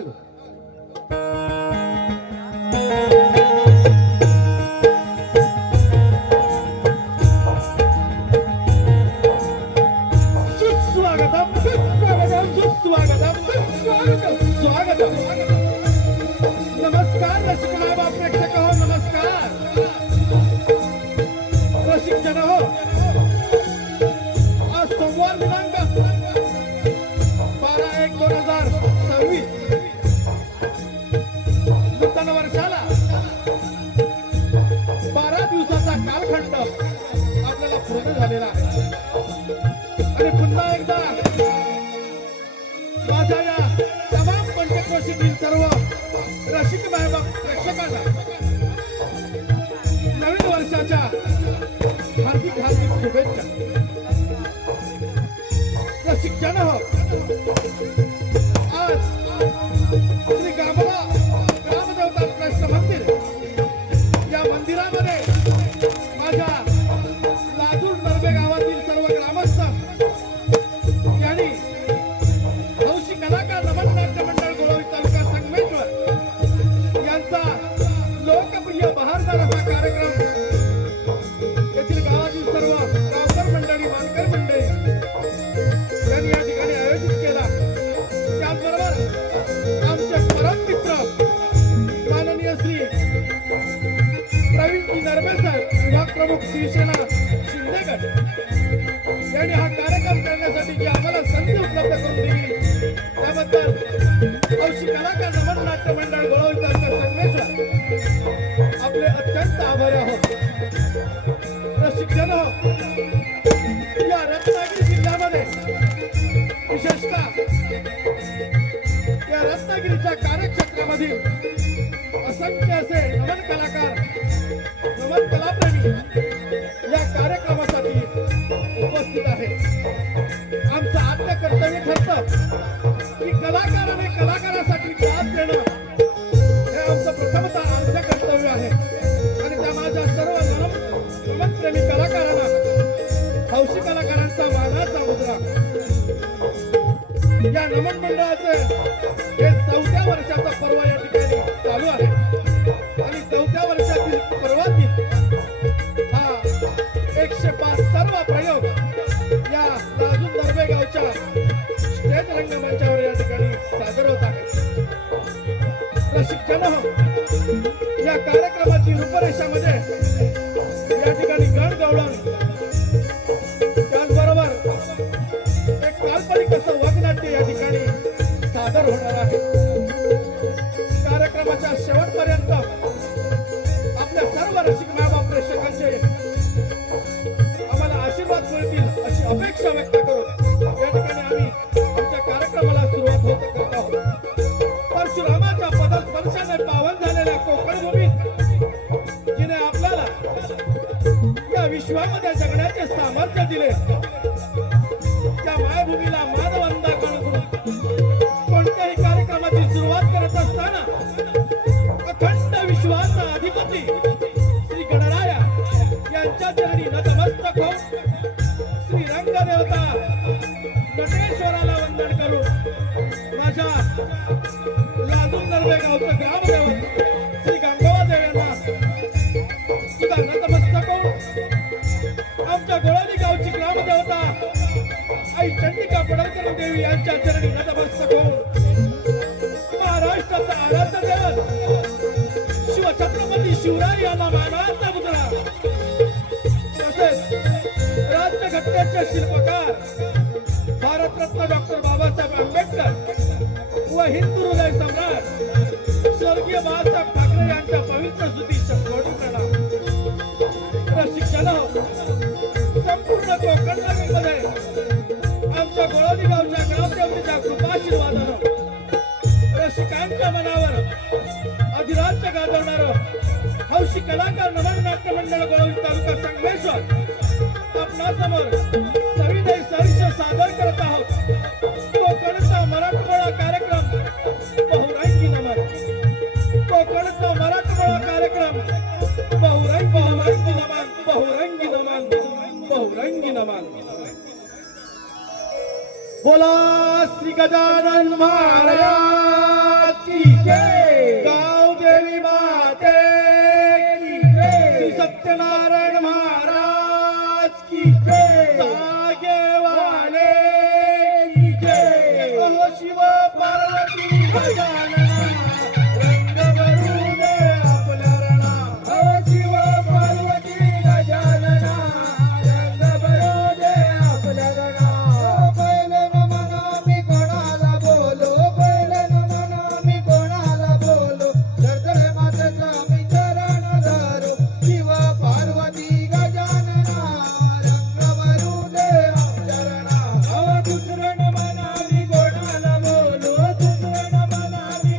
चालू. सुस्वागतम सुस्वागतम सुस्वागतम सुस्वागतम स्वागतम. नमस्कार रसिक मायबाप प्रेक्षक हो, नमस्कार रसिक जन हो. आज सोमवार दिनांक 12/1/2026 नूतन वर्षाला 12 दिवसाचा कालखंड आपल्याला पूर्ण झालेला आहे. आणि पुन्हा एकदा माझ्या या तमाम पंचक्रोशीतील सर्व रसिक मायबाप प्रेक्षकांना नवीन वर्षाच्या हार्दिक हार्दिक शुभेच्छा. रसिक जन हो, आज श्री ग्रामदेवता कृष्ण मंदिर या मंदिरामध्ये माझ्या लाजूर नरबे गावातील सर्व ग्रामस्थ यांनी हौशी कलाकार नमन नाट्य मंडळ गोळवली तालुका संगमेश्वर यांचा लोकप्रिय बहारदार असा कार्यक्रम येथील गावातील सर्व गावकर मंडळी मानकर मंडळी यांनी या ठिकाणी आयोजित केला. त्याचबरोबर आमचे परम मित्र माननीय श्री प्रवीण नरबे साहेब, विभाग प्रमुख शिवसेना शिंदेगड यांनी हा कार्यक्रम करण्यासाठी जी आम्हाला संधी उपलब्ध करून दिली त्याबद्दल हौशी कलाकार नमन नाट्य मंडळ गोळवली तालुका संगमेश्वर आपले अत्यंत आभारी आहोत. रसिक जन हो, या रत्नागिरी जिल्ह्यामध्ये विशेषतः या रत्नागिरीच्या कार्यक्षेत्रामधील असंख्य असे नमन कलाकार, नमन कलाप्रेमी या कार्यक्रमासाठी उपस्थित आहे. आमचं आद्य कर्तव्य ठरतं की कलाकाराने कलाकारासाठी साथ देणं हे आमचं प्रथमतः आद्य कर्तव्य आहे. आणि त्या माझ्या सर्व नमनप्रेमी कलाकारांना हौशी कलाकारांचा मानाचा मुद्रा. या नमन मंडळाचे हे 4थ्या वर्षाचा पर्व या ठिकाणी चालू आहे. आणि 4थ्या वर्षातील पर्वातील हा 105 सर्व प्रयोग या लाजून नरबे गावच्या स्टेज रंगमंचावर या ठिकाणी सादर होत आहे. रसिक जन हो, या कार्यक्रमाची रूपरेषामध्ये या ठिकाणी गणगवळण, त्याचबरोबर एक काल्पनिक असं वाघनाट्य या ठिकाणी सादर होणार आहे. कार्यक्रमाच्या शेवटपर्यंत आपल्या सर्व रसिक मायबाप प्रेक्षकांचे आम्हाला आशीर्वाद मिळतील अशी अपेक्षा व्यक्त करून या ठिकाणी आम्ही आमच्या कार्यक्रमाला सुरुवात करत आहोत. परशुरामाच्या पदस्पर्शाने पावन झालेल्या कोकण भूमीत जिने आपल्याला या विश्वामध्ये जगण्याचे सामर्थ्य दिले त्या मायभूमीला मानवंदना करून कोणत्याही कार्यक्रमाची सुरुवात करत असताना अखंड विश्वाचा अधिपती श्री गणराया यांच्या चरणी नतमस्तक होऊन श्री रंगदेवता नटेश्वराला वंदन करून माझ्या लाजून नरबे गावचं ग्रामदेवत श्री गंगावा देव यांना सुद्धा नतमस्तक होऊन आमच्या गोळवली गावची ग्रामदेवता आई चंडिका पडळकर देवी यांच्या चरणी नतमस्तक होऊन महाराष्ट्राचा आराध्य दैवत शिवछत्रपती शिवराय यांना मानाचा मुद्रा, तसेच राज्यघटनेचे शिल्पकार भारतरत्न डॉक्टर बाबासाहेब आंबेडकर व हिंदू हृदय सम्राट स्वर्गीय बाळासाहेब ठाकरे यांच्या पवित्र स्मृतीच्या कोटी प्रणाम. रसिक जन हो, संपूर्ण कोकण मध्ये आमच्या गोळवली गावच्या ग्रामदेवतेच्या कृपाशीर्वादानं रसिकांच्या मनावर अधिराज्य गाजवणारं हौशी कलाकार नमन नाट्य मंडळ गोळवली तालुका संगमेश्वर आपणासमोर सविनय सविशेष सादर करत आहोत. कोकणचा मराठमोळा कार्यक्रम बहुरंगी नमन. कोकणचा मराठमोळा कार्यक्रम बहुरंगी नमन, बहुरंगी नमन, बहुरंगी नमन. बोला श्री गजानन महाराज की जय. गाव देवी माते की जय. श्री सत्यनारायण महाराज की जय. जागेवाले की जय. अहो शिव पार्वती गजानना रंग भरू दे आपल्या रणा. अहो शिव पार्वती गजानना रंग भरू दे आपल्या रणा. पहिले म्हणा मी कोणाला बोलो, पहिले म्हणा मी कोणाला बोलो, धडधड मातेचा मी चरण धरू. शिव पार्वती गजानना रंग भरू दे आपल्या रणा. अहो दुसरं म्हणा मी कोणाला बोलो, दुसरं म्हणा मी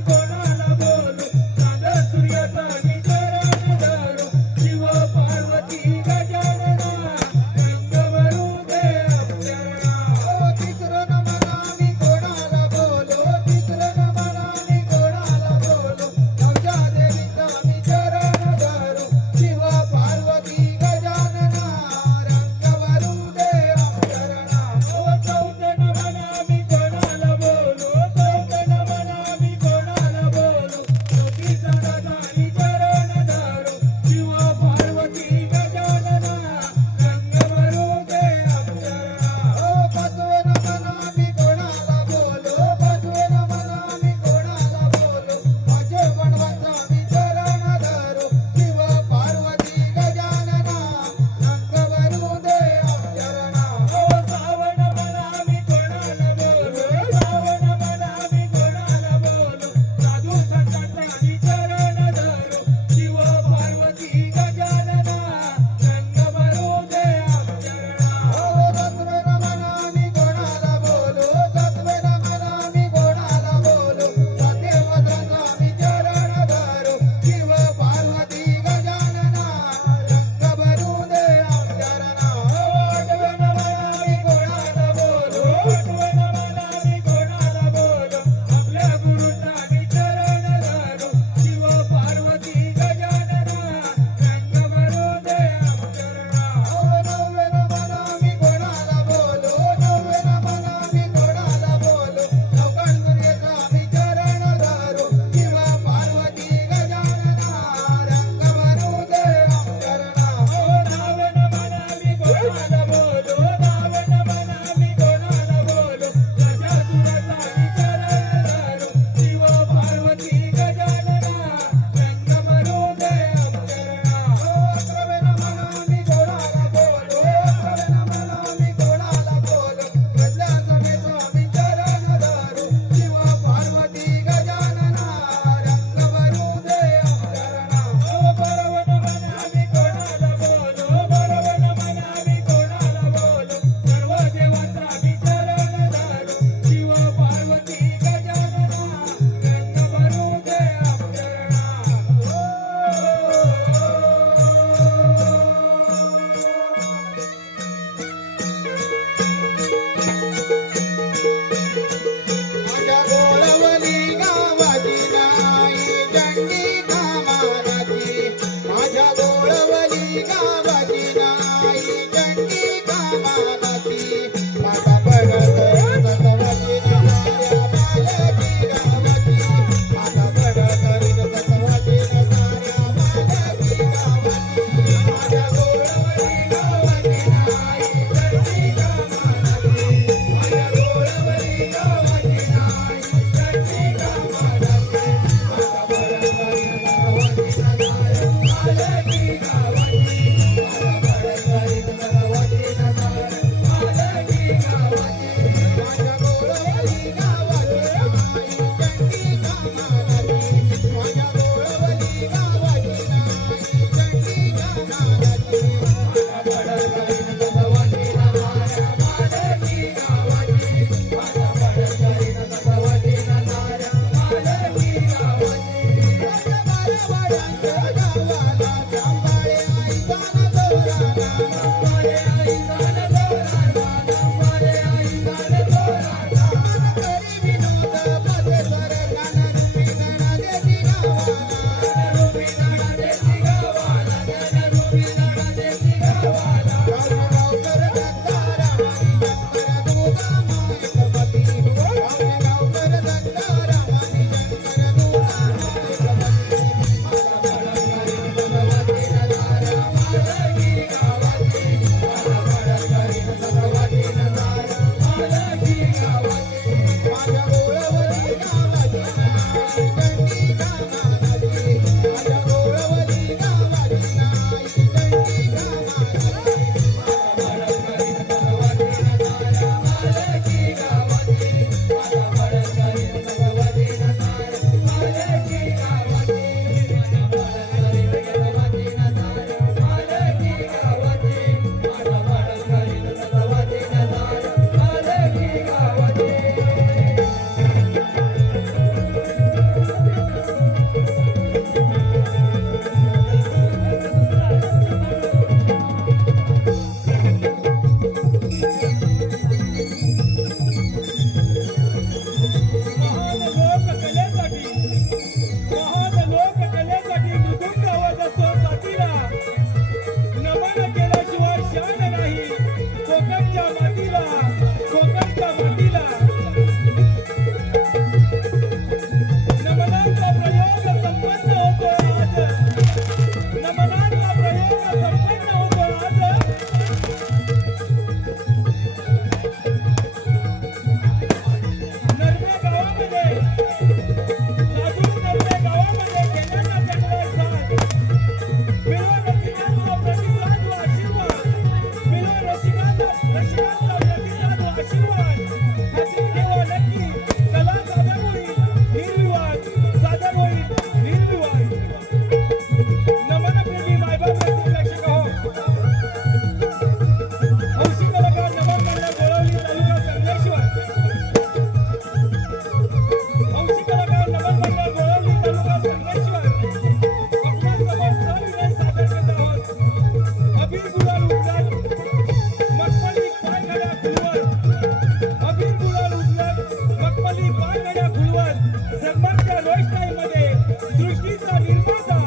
जगमगत्या रोषणाईमध्ये सृष्टीचा निर्माता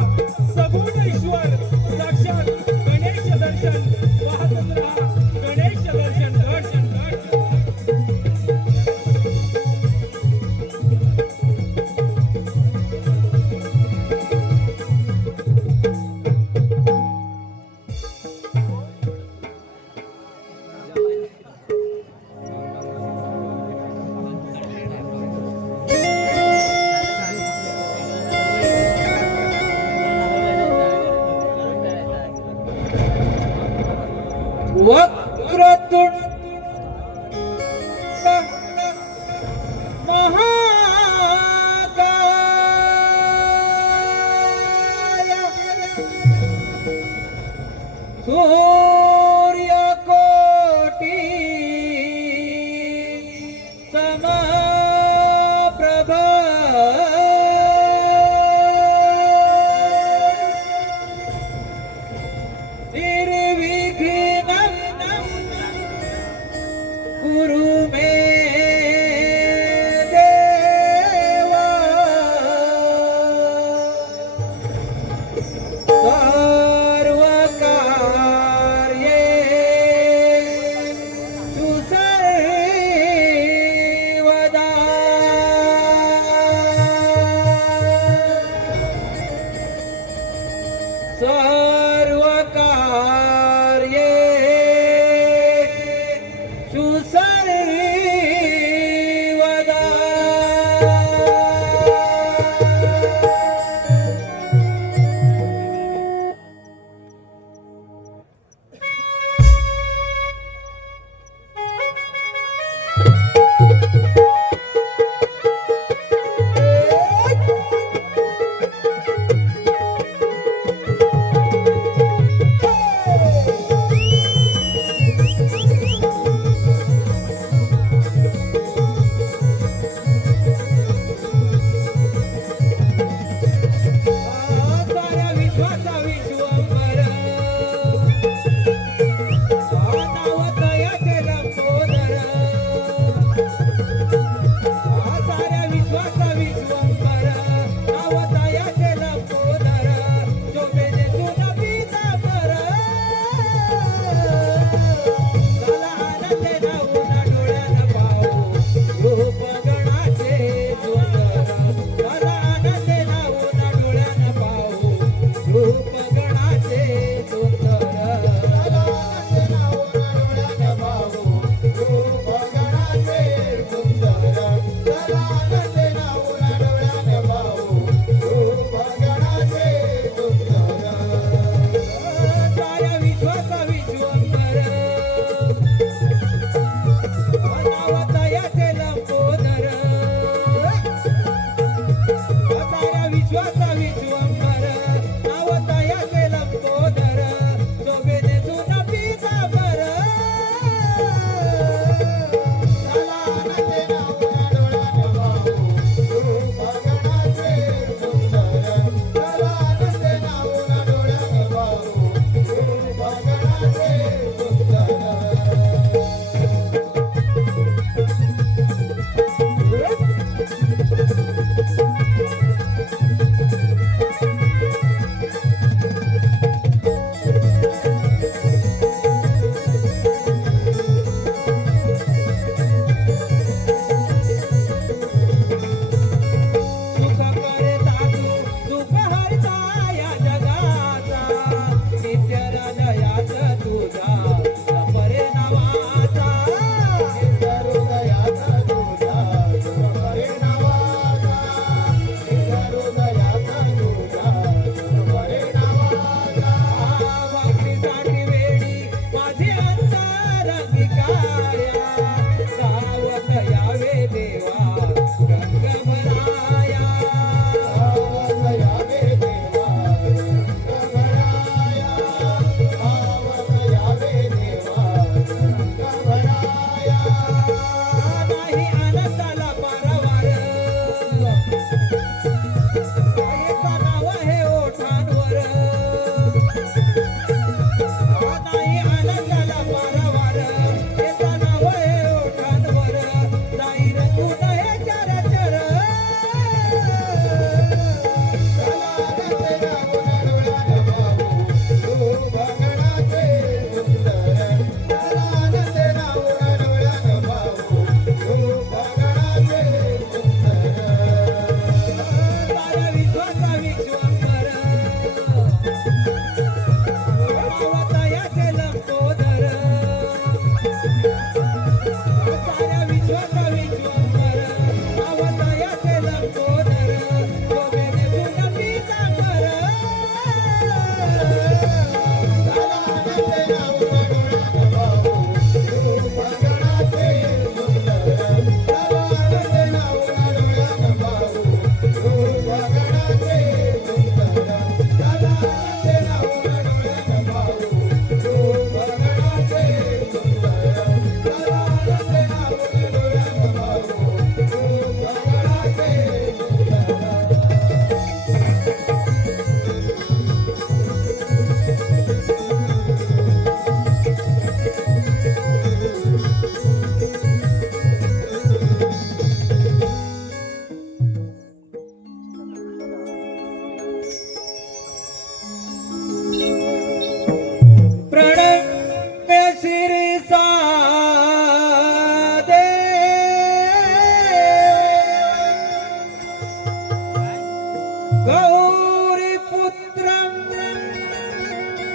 सगुण ईश्वर साक्षात गणेश दर्शन पाहतच राहा. गणेश दर्शन दर्शन दर्शन. गौरीपुत्रं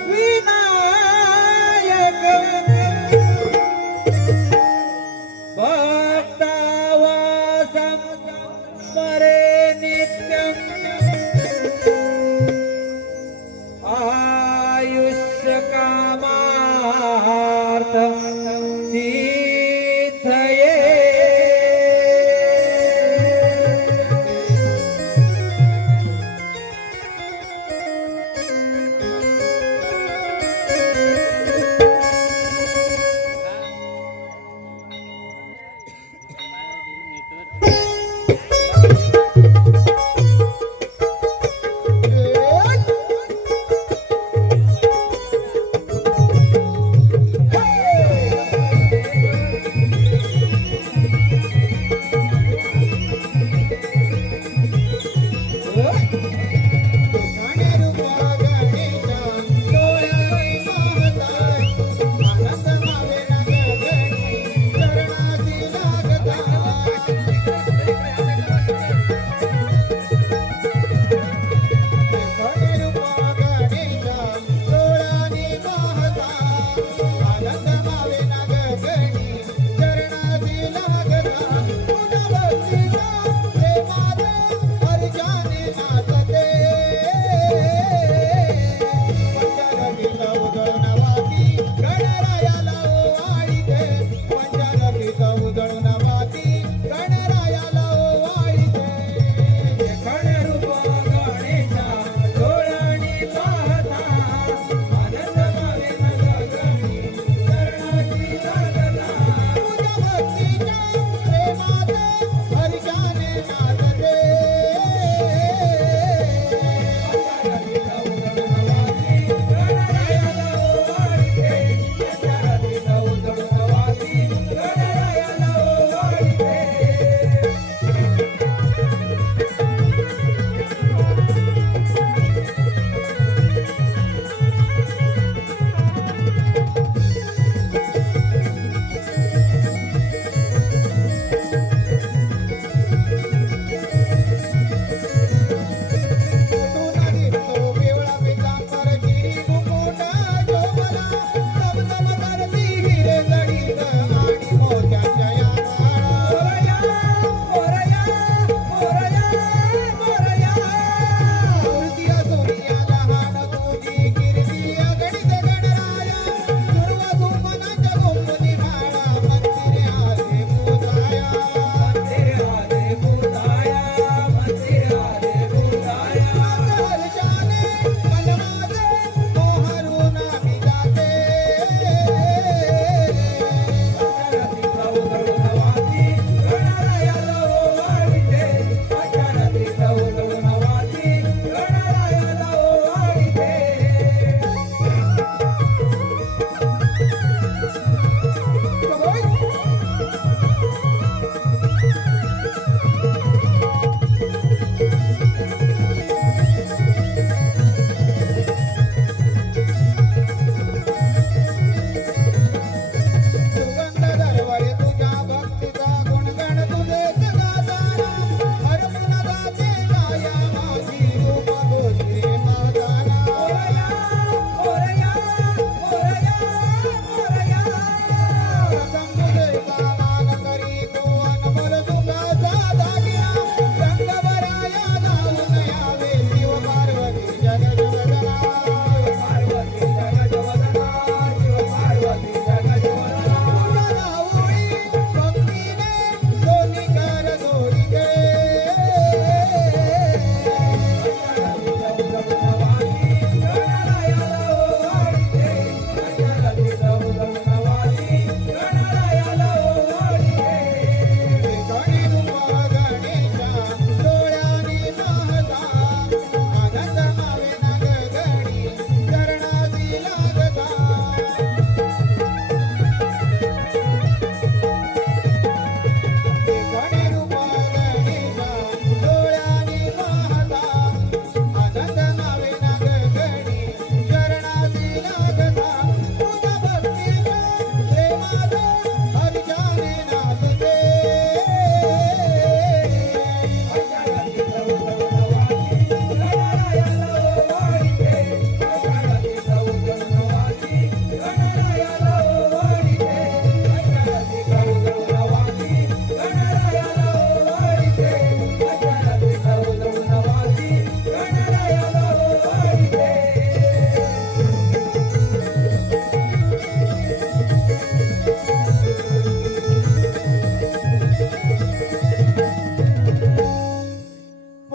विनायकं भक्तावासं स्मरे नित्यम् आयुष्यकामार्थं सिद्धये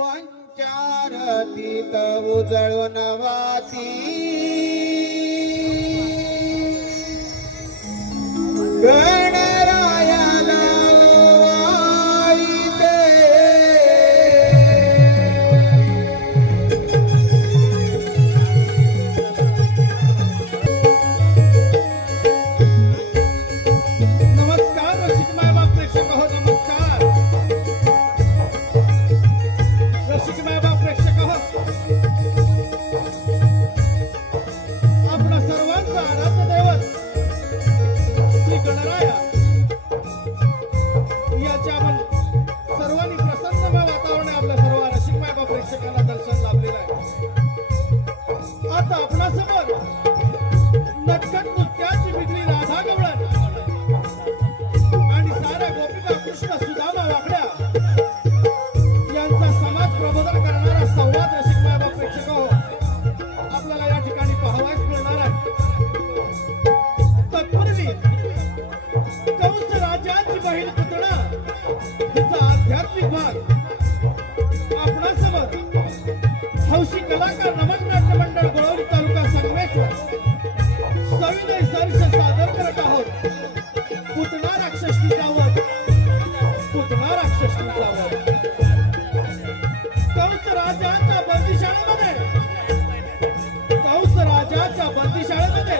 पंचारतीत उजळून वाती गणरायाला वाळीते. नमस्कार रसिक मायबाप प्रेक्षक हो, नमस्कार रसिक मायबाप प्रेक्षक हो. आपणा सर्वांचा आराध्य दैवत श्री गणराया याच्या आपण सर्वांनी प्रसन्नमय वातावरण आपल्या सर्व रसिक मायबाप प्रेक्षकांना दर्शन लाभलेलं आहे. आता आपणासमोर नटखट नृत्याची बिगडी राधा गवळण आणि साऱ्या गोपिका कृष्ण सुदामा वाकड्या यांचा समाज प्रबोधन करणारा संवाद रसिक मायबाप प्रेक्षक हो आपल्याला या ठिकाणी पाहावयास मिळणार आहे. तत्पूर्वी कंस राजाची बहीण पुतळा हिचा आध्यात्मिक भाग आपणासमोर हौशी कलाकार नमन नाट्य मंडळ गोळवली तालुका संगमेश्वर सविनय सर्ष सादर करत आहोत. पुतना राक्षसीचा वध, पुतना राक्षसीचा वध. कंस राजाच्या बंदिशाळेमध्ये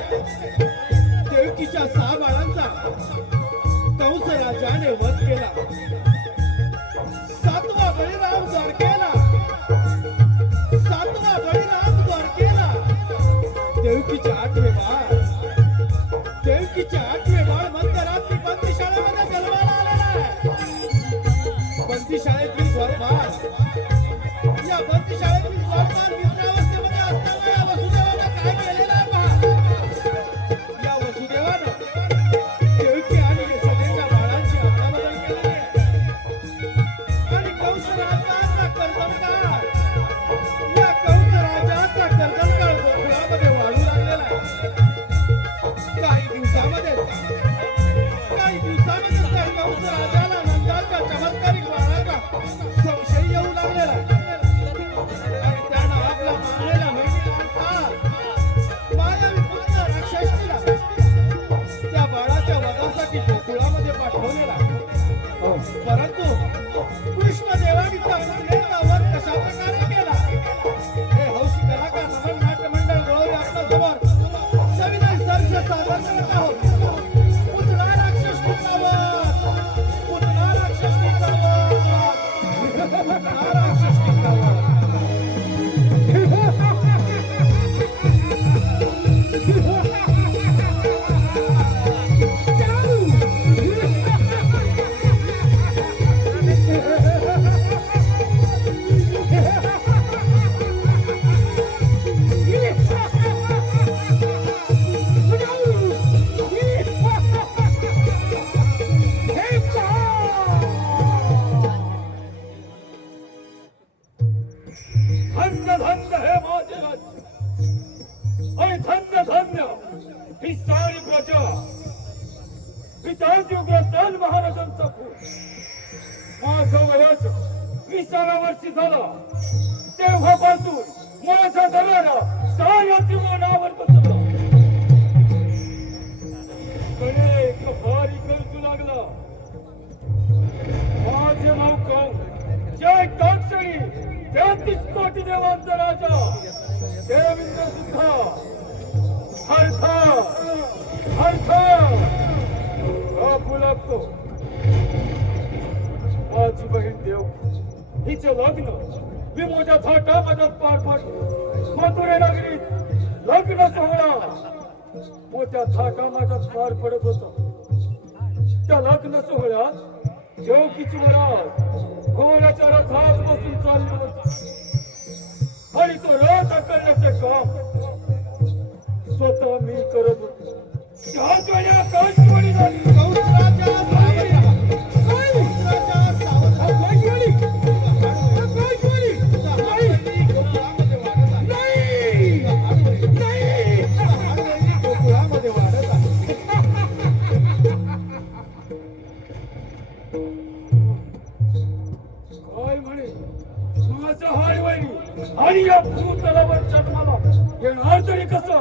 देवकीच्या 6 बाळांचा कंस राजाने वध केला. 7वा बळीराम द्वारकेला, 7वा बळीराम द्वारकेला. देवकीचे 8वे बाळ, देवकीचे 8वे बाळ मध्यरात्री बंदिशाळेमध्ये जन्माला आलेला आहे. बंदिशाळेतील द्वारपाल, या बंदिशाळेतील द्वारपाल निद्रावस्थेमध्ये असताना या वसुदेवानं काय केलेलं आहे पहा. या वसुदेवानं देवकी आणि यशोदेच्या बाळांची अदलाबदल केलेली आहे. आणि कंस राजाचा कर्दनकाळ, या कंस राजाचा कर्दनकाळ गोकुळामध्ये वाढू लागलेला आहे. काही दिवसामध्ये त्या कंस राजाला नंदाच्या चमत्कारिक बाळाचा संशय येऊ लागलेला आहे. आणि त्यानं आपला मारलेला बहिणीला अर्थात मायावी पुत्र राक्षसीला त्या बाळाच्या वधासाठी गोकुळामध्ये पाठवलेला आहे. परंतु कृष्णदेवानी त्या मुलीचा वध कशा प्रकारे केला हे हौशी कलाकार नमन नाट्य मंडळ गोळवली आपल्यासमोर सविनय सर्ष सादर करत आहोत. पुतना राक्षसीचा वध, पुतना राक्षसीचा वध, पुतना राक्षसीचा वध. धन्य धन्य हे माझे राज्य आणि धन्य धन्य ही सारी प्रजा. पिताजी उग्रसेन महाराजांचा पूर माझं वयाच 20व्या वर्षी झाला तेव्हापासून माझ्या दराला साऱ्या जीवनावर बसला. अनेक भारी गरजू लागला. माझे नाव काऊ जय दाक्षिणी 33 कोटी देवांचा राजा देवेंद्र सुद्धा हरथा कापू लागतो. माझी बहीण देव हिचे लग्न मी मोठ्या थाटामाटात पार पाडतो. मथुरे नगरीत लग्न सोहळा मोठ्या थाटामाटात पार पडत होता. त्या लग्न सोहळ्यात देवकीची वरात घोड्याच्या रथात बसून चालली होती. आणि तो रथ करण्याचे काम स्वतः मी करत होतो. त्याच वेळी आकाशवाणी झाली. कंस राजा सावध राहा. कंस राजा सावध राहा. आकाशवाणी गोकुळामध्ये वाढत आहे. गोकुळामध्ये वाढत आहे. काय म्हणे असं हाडवळी आणि या भूतलावर जन्माला येणार तरी कसं?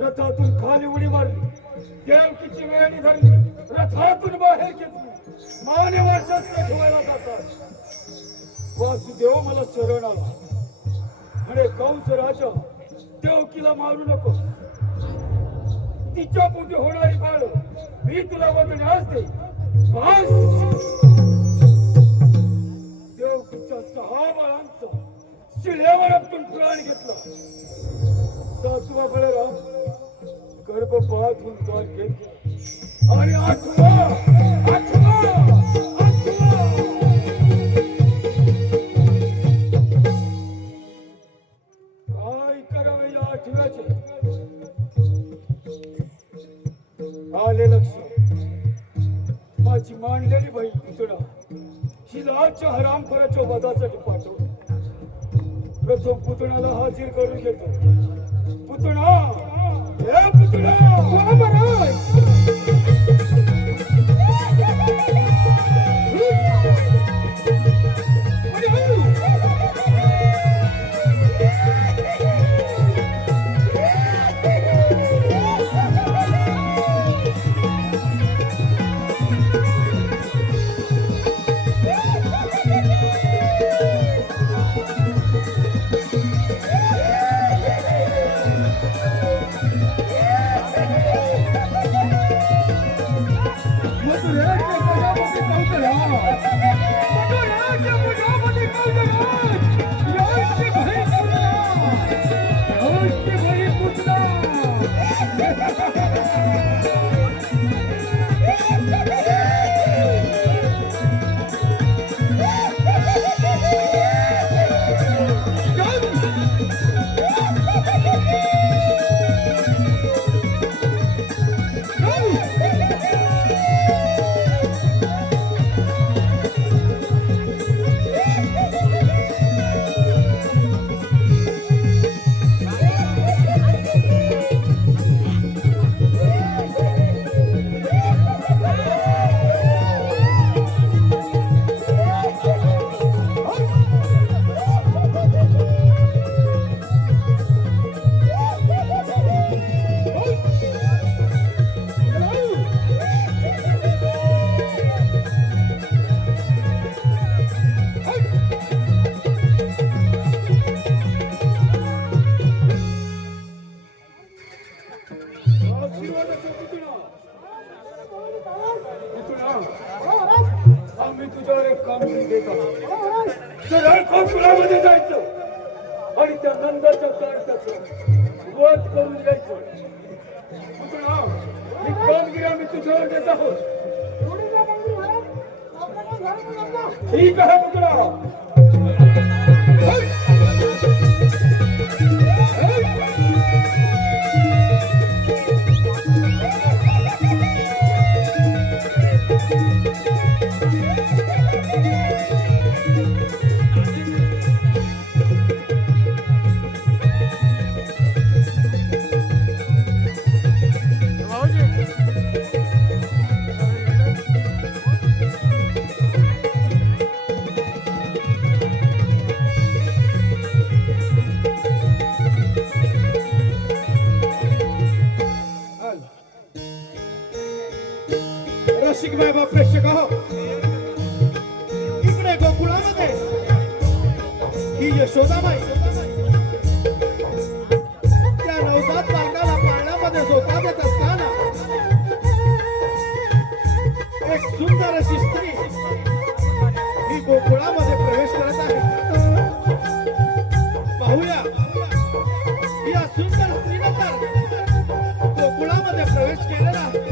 रथातून खाली उडी मारली, देवकीची वेणी धरली, रथातून बाहेर घेतली, मानेवर शस्त्र ठेवायला जातात. वासुदेव मला शरण आला म्हणे, कंस राजा देवकीला मारू नको, तिच्या पोटी होणारी बाळ मी तुला वदण्यास दे. बस देवकीच्या 6 बाळांचा शिळ्यावर आपटून प्राण घेतला. 7वा बळराम गर्भपात होऊन द्वार घेतला आणि 8वा काय करावे या 8व्याचे? आले लक्ष, माझी मांडलेली बहीण पुतळा हिला हरामखोराच्या वधासाठी पाठवलं. प्रथम पुतळ्याला हाजीर करून घेतो. पुतळा, हे पुतळा, आम्ही तुझ्यावर एक काम देत आहोत. सरळ खोकुलामध्ये जायचं आणि त्या नंदाच्या कार्टाचं वध करून घ्यायचं. पुतळा, ही कामगिरी आम्ही तुझ्यावर देत आहोत. ठीक आहे पुतळा. रसिक बाबा प्रेक्षक हो, इकडे गोकुळामध्ये ही यशोदाबाई त्या नवजात बालकाला पाळण्यामध्ये झोका देत असताना एक सुंदर अशी स्त्री ही गोकुळामध्ये प्रवेश करत आहे. पाहूया या सुंदर स्त्रीनंतर गोकुळामध्ये प्रवेश केलेला आहे.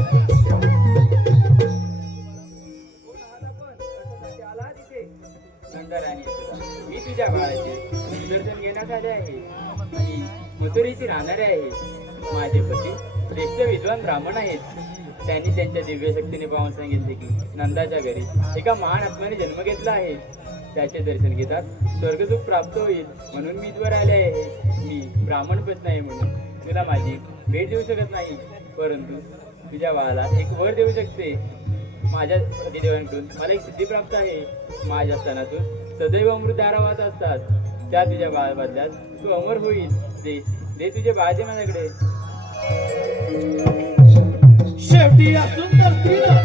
मी तुझ्या बाळाचे दर्शन घेण्यासाठी आहे आणि मथुरेची राहणारे आहे. माझे पती श्रेष्ठ विद्वान ब्राह्मण आहेत. त्यांनी त्यांच्या दिव्य शक्तीने पाहून सांगितले की नंदाच्या घरी एका महान आत्म्याने जन्म घेतला आहे. त्याचे दर्शन घेतात स्वर्गसुख प्राप्त होईल म्हणून मी इथवर आले आहे. मी ब्राह्मण पत्नी आहे म्हणून तुला माझी भेट देऊ शकत नाही, परंतु तुझ्या बाळाला एक वर देऊ शकते. माझ्या पतिदेवांकडून मला एक सिद्धी प्राप्त आहे. माझ्या स्तनातून सदैव अमृत धारावात असतात त्या तुझ्या बाळ बदल्यात तू अमर होईल. दे दे तुझे बाळ दे माझ्याकडे. शेवटी या सुंदर स्त्रीनं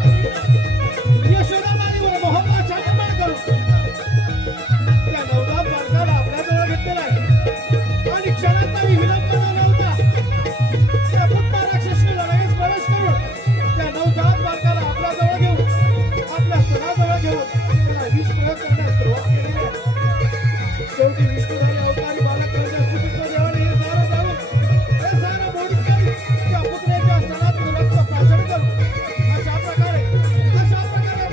यशोदा मानेवर मोहमाच्या निर्माण करून त्या नवजात बालकाला आपल्याजवळ घेतलेला आहे आणि क्षणाचाही विलंब न लावता त्या पुत्ता राक्षसीने लगेच प्रवेश करून त्या नवजात बालकाला आपल्याजवळ घेऊन आपल्या स्तनाजवळ घेऊन त्याला विष प्रयोग करण्यास सुरुवात केलेली आहे. शेवटी विष्णुराने अवतारी बालक करण्यास सुपुत्र देवाने हे सारं जाणून हे सारं मोडून काढून त्या पुत्रेच्या स्तनात रक्त प्राशन करून अशा प्रकारे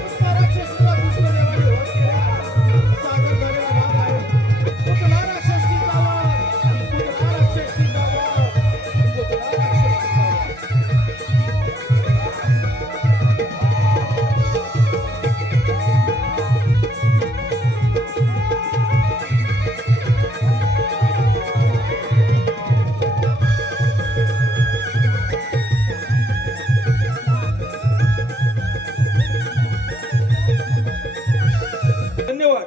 पुत्ता राक्षसीचा विष्णुदेवाने वध केला. सादर झालेला भाग आहे पुतळा राक्षसीचा वध, पुतळा राक्षसीचा वध, पुतळा राक्षसीचा वध. धन्यवाद.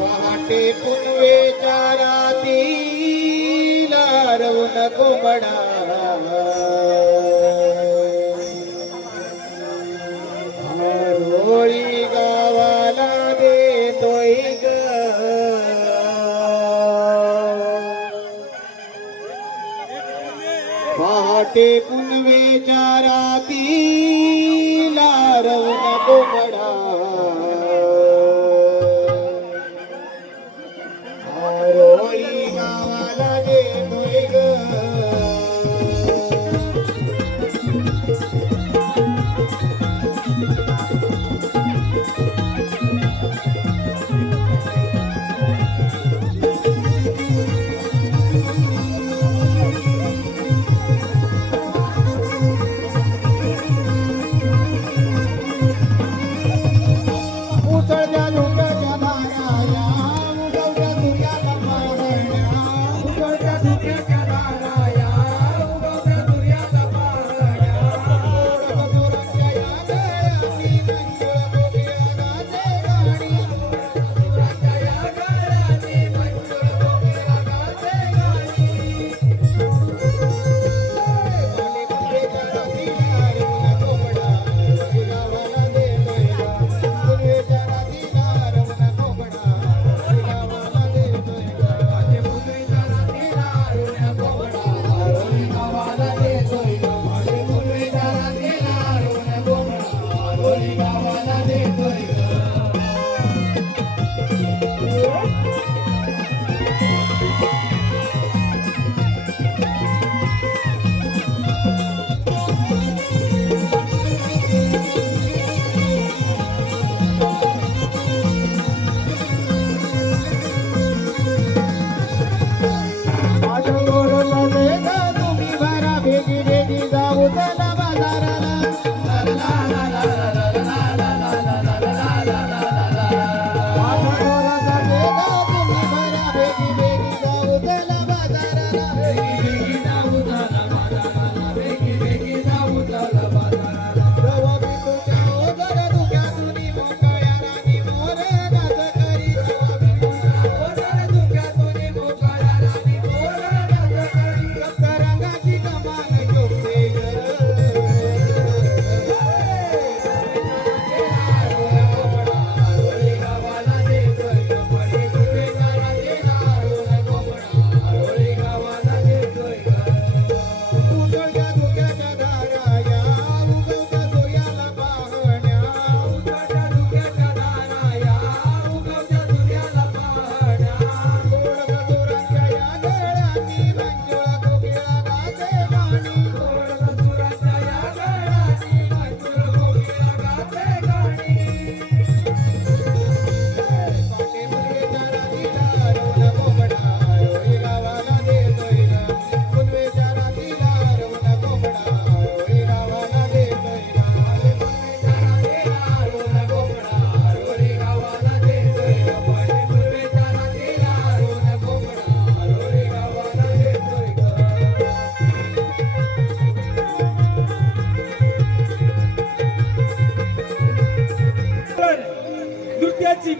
पहाटे पुनवेच्या रातीला रवून कोंबडा होळी गावाला देतोय ग. पहाटे पुनवेच्या रातीला रवून कोंबडा रोळी गावाला देतोय ग. उचलत्या धुक्याच्या धाराया, उगवत्या सूर्याला पारण्या. उचलत्या धुक्याच्या धाराया, उगवत्या सूर्याला पारण्या. गोरखपुराच्या या गळ्याची मंजुळ बोगद्या गाते गाणी. गोरखपुराच्या या गळ्याची मंजुळ बोगद्या गाते गाणी. पाणी पुनवेच्या रातीला रवून कोंबडा, रोळी गावाला देतोय ग. पुनवेच्या रातीला रवून कोंबडा, रोळी गावाला देतोय ग. पुनवेच्या रातीला रवून कोंबडा, रोळी गावाला देतोय ग. पुनवेच्या रातीला रवून कोंबडा, रोळी गावाला देतोय ग. माझ्या गोरला देगा तुम्ही भरा भेगी भेगी जाऊ चला बाजाराला. माझ्या गोरला देगा तुम्ही भरा भेगी भेगी जाऊ चला बाजाराला. रवा बिटूच्या ओझर धुक्यातून मोकळ्या राणी मोर नाच करी. रवा बिटूच्या ओझर धुक्यातून मोकळ्या राणी मोर नाच करी. सप्तरंगाची कमान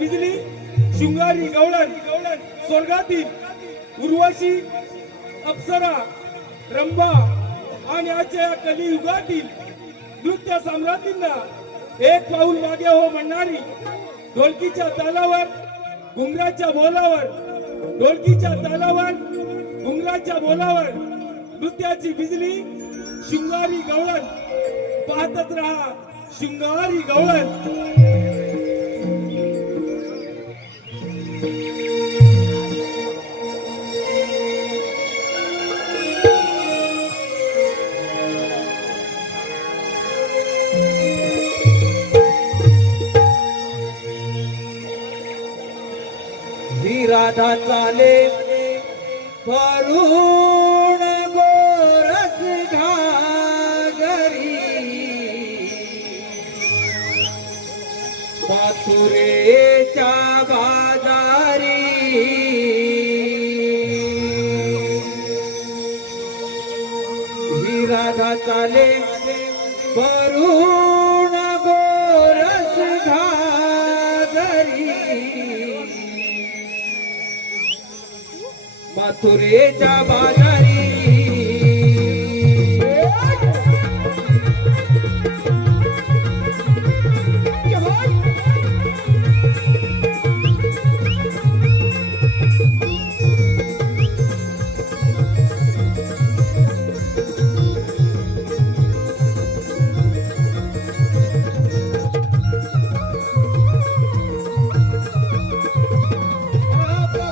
बिजली शृंगारी गवळण स्वर्गातील उर्वशी अप्सरा रंभा आणि आजच्या या कलियुगातील नृत्य सम्राटींना एक पाऊल मागे हो म्हणणारी ढोलकीच्या तालावर घुंगराच्या बोलावर ढोलकीच्या तालावर घुंगराच्या बोलावर नृत्याची बिजली शृंगारी गवळण पाहतच राहा शृंगारी गवळण. ही राधा चाले परुण गोरस घागरी पाथुरेच्या बाजारी ही राधा चाले परुण गोरस घागरी मथुरेच्या बाजारी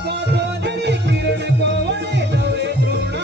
किरण कोवळे नवे तृणा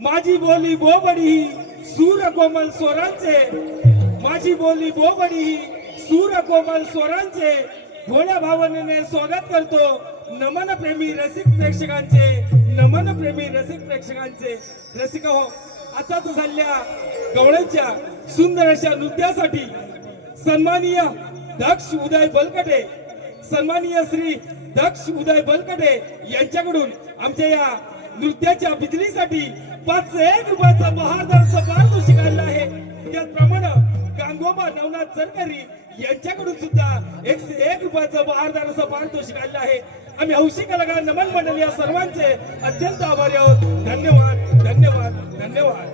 माझी बोली बोबडी सूर कोमल स्वरांचे, माझी बोली बोबडी सूर कोमल स्वरांचे भोळ्या भावनेने स्वागत करतो. नमन प्रेमी रसिक प्रेक्षकांचे, नमन प्रेमी रसिक प्रेक्षकांचे. रसिक हो, आताच झालेल्या गवळ्यांच्या सुंदर अशा नृत्यासाठी सन्माननीय दक्ष उदय बलकटे, सन्माननीय श्री दक्ष उदय बलकटे यांच्याकडून आमच्या या नृत्याच्या बिजलीसाठी 501 रुपयाचा बहारदार पारितोषिक आणलं आहे. त्याचप्रमाणे गांगोबा नवनाथ सरकारी यांच्याकडून सुद्धा 101 रुपयाचं बहारदार असं पारितोषिक आणलं आहे. आम्ही हौशी कलाकार नमन मंडळ या सर्वांचे अत्यंत आभारी आहोत. धन्यवाद, धन्यवाद, धन्यवाद.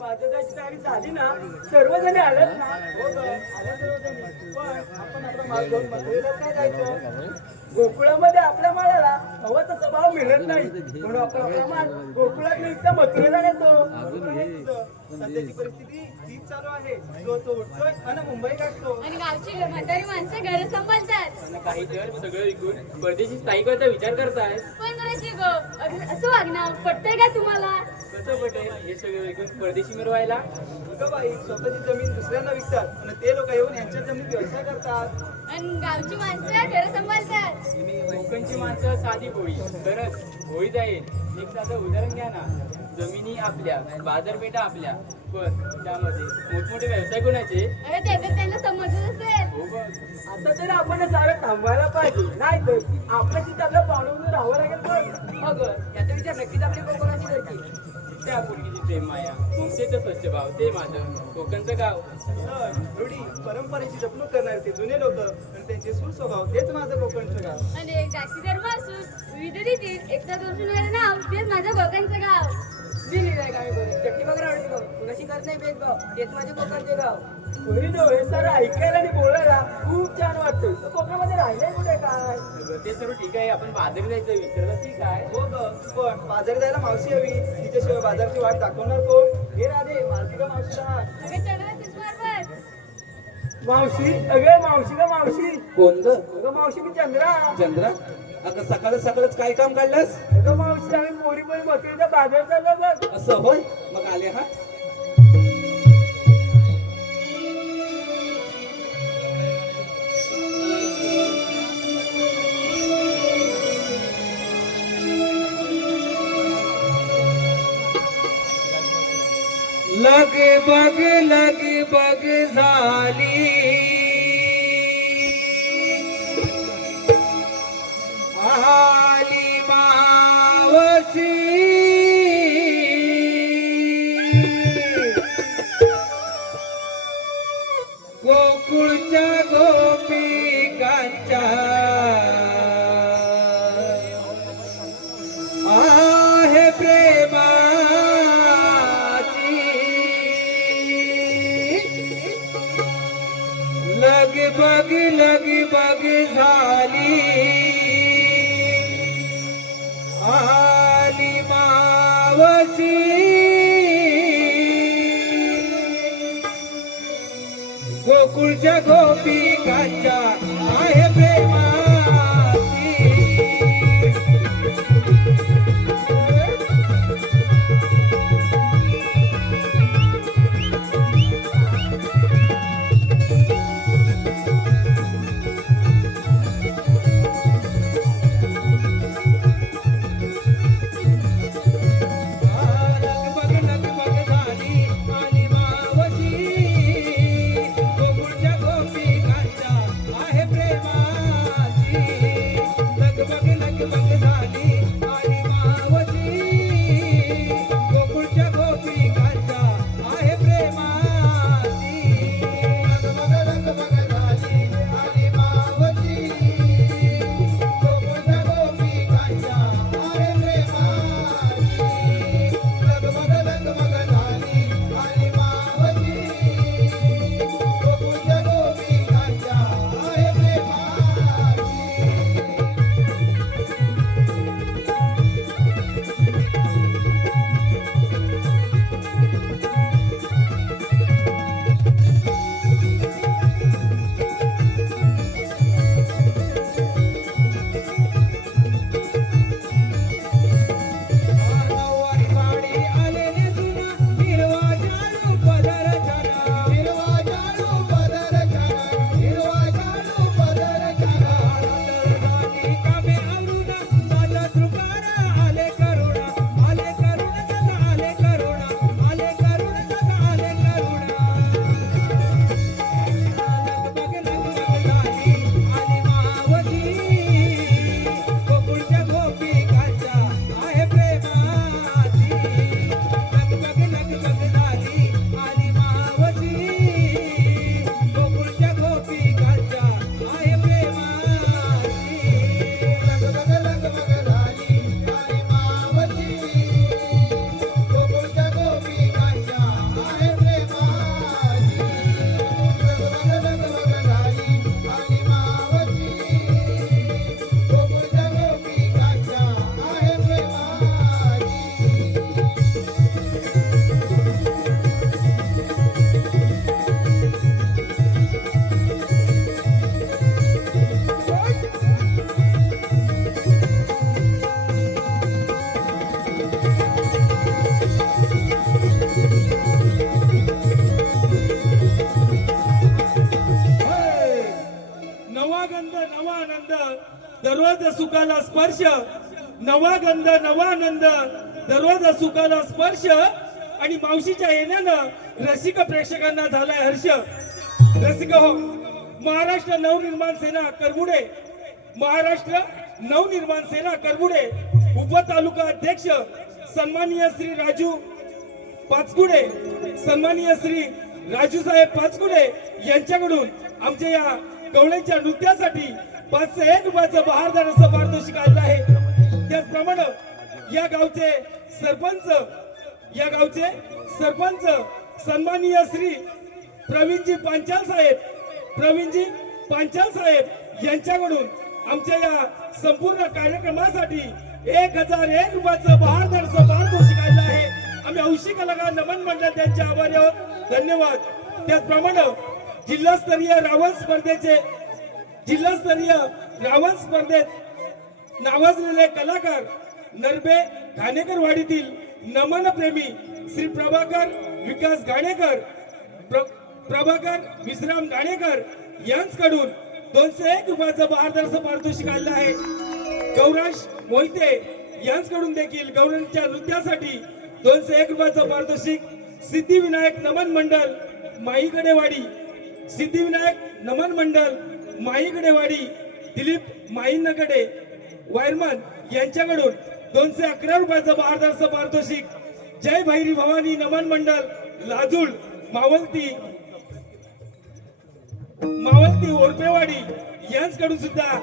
पाचदाची तयारी झाली ना? सर्वजण आलेत ना? हो ग, आल्या सर्वजणी. पण आपण आपला माल घेऊन मथुरेला काय जायचं? गोकुळामध्ये आपल्या मालाला हवा तसा भाव मिळत नाही, म्हणून आपण आपला माल गोकुळात निघता मथुरेला नेतो. सध्याची परिस्थिती तीच चालू आहे. जो तो उठतोय आणि मुंबई गाठतो. आणि गावची म्हातारी माणसं घर सांभाळतात. आणि काही तर सगळं विकून परदेशी स्थायिकाचा विचार करताय. पण रशी गो, असं वागणं पटतंय का तुम्हाला? कसं पटेल हे सगळं विकून परदेशी मिरवायला? अगं बाई, स्वतःची जमीन दुसऱ्यांना विकतात आणि ते लोक येऊन यांच्या जमिनीत व्यवसाय करतात. आणि गावची माणसं घर सांभाळतात. कोकणची माणसं साधी भोळी, खरंच भोळी जाईल. एक साधं उदाहरण घ्या ना. जमिनी आपल्या, बाजारपेठा आपल्या, पण त्यामध्ये मोठमोठे व्यवसाय कोणाचे? अरे ते तर त्यांना समजत असेल. हो बघ. आता तर आपण हे सारं थांबवायला पाहिजे, नाही तर आपल्या तिथे आपल्या पाहुणे राहावं लागेल. पण अगं, याचा विचार नक्कीच आपल्या कोकणाची करते. त्या मुलगीची प्रेम माया, ममतेचं स्वच्छ भाव, ते माझं कोकणचं गाव. सण, रूढी, परंपरेची जपणूक करणारे ते जुने लोक आणि त्यांचे सुस्वभाव, तेच माझं कोकणचं गाव. आणि जाती धर्म असून विविध रीतीत एकता दर्शवणारे नाव तेच माझ्या कोकणचं गाव. दिली नाही गावी बरी चटणी वगैरे आवडते गाव, कुणाशी करत नाही भेदभाव, तेच माझे कोकणचे गाव. बहिणो, हे सारं ऐकायला आणि बोलायला खूप छान वाटतं. तर कोकणामध्ये राहिलंय कुठे काय? सगळं ते सर्व ठीक आहे, आपण बाजारी जायचं विचारलं ठीक आहे. हो ग, पण बाजार जायला मावशी हवी. तिच्याशिवाय बाजारची वाट दाखवणार कोण? हे राधे, मालती का मावशी राहा. अगं चढवा तुझ्यावर. मावशी, अगं मावशी ग मावशी. कोण ग? अगं मावशी, मी चंद्रा. चंद्रा, अगं सकाळ सकाळच काय काम काढलंस? अगं मावशी, आम्ही पोरी पोरी मथुरेचा बाजार चाललो बघ. असं होय, मग आले हा. लग बग झाली, आली मावशी. गोकुळच्या गोपिकांच्या आहे प्रेमाची. लग बग झाली, आली मावशी. गोकुळच्या गोपिकांच्या आहे प्रेमाची. आहे प्रेमा दररोज सुखाला स्पर्श, नवा गंध नवा आनंद, दररोज सुखाला स्पर्श. आणि मावशीच्या येण्यानं रसिक प्रेक्षकांना झालाय हर्ष. रसिक हो, महाराष्ट्र नवनिर्माण सेना करमुडे, महाराष्ट्र नवनिर्माण सेना करमुडे उपतालुका अध्यक्ष सन्माननीय श्री राजू पाचकुडे, सन्माननीय श्री राजू साहेब पाचकुडे यांच्याकडून आमच्या या गवळ्यांच्या नृत्यासाठी 501 रुपयाचं बहारदार असं पारितोषिक आलेलं आहे. त्याचप्रमाणे या गावचे सरपंच सन्माननीय श्री प्रवीणजी पांचाल साहेब यांच्याकडून आमच्या या संपूर्ण कार्यक्रमासाठी 1001 रुपयाचं बहारदार असं पारितोषिक आलेलं आहे. आम्ही हौशी कलाकार नमन मंडळ त्यांचे आभारी आहोत. धन्यवाद. त्याचप्रमाणे जिल्हास्तरीय रावण स्पर्धेत नावाजलेले कलाकार नरबे घाणेकरवाडीतील नमन प्रेमी श्री प्रभाकर विकास घाणेकर, प्रभाकर विश्राम घाणेकर यांच्याकडून 201 रुपयाचं बहारदार पारितोषिक आलेलं आहे. गौराश मोहिते यांच्याकडून देखील गौरांच्या नृत्यासाठी 201 रुपयाचं पारितोषिक. सिद्धिविनायक नमन मंडळ माईगडेवाडी दिलीप माईनगडे वायरमन यांच्याकडून 211 रुपयाचं बहारदार पारितोषिक. जय भैरी भवानी नमन मंडळ लाजूळ मावलती ओरपेवाडी यांच्याकडून सुद्धा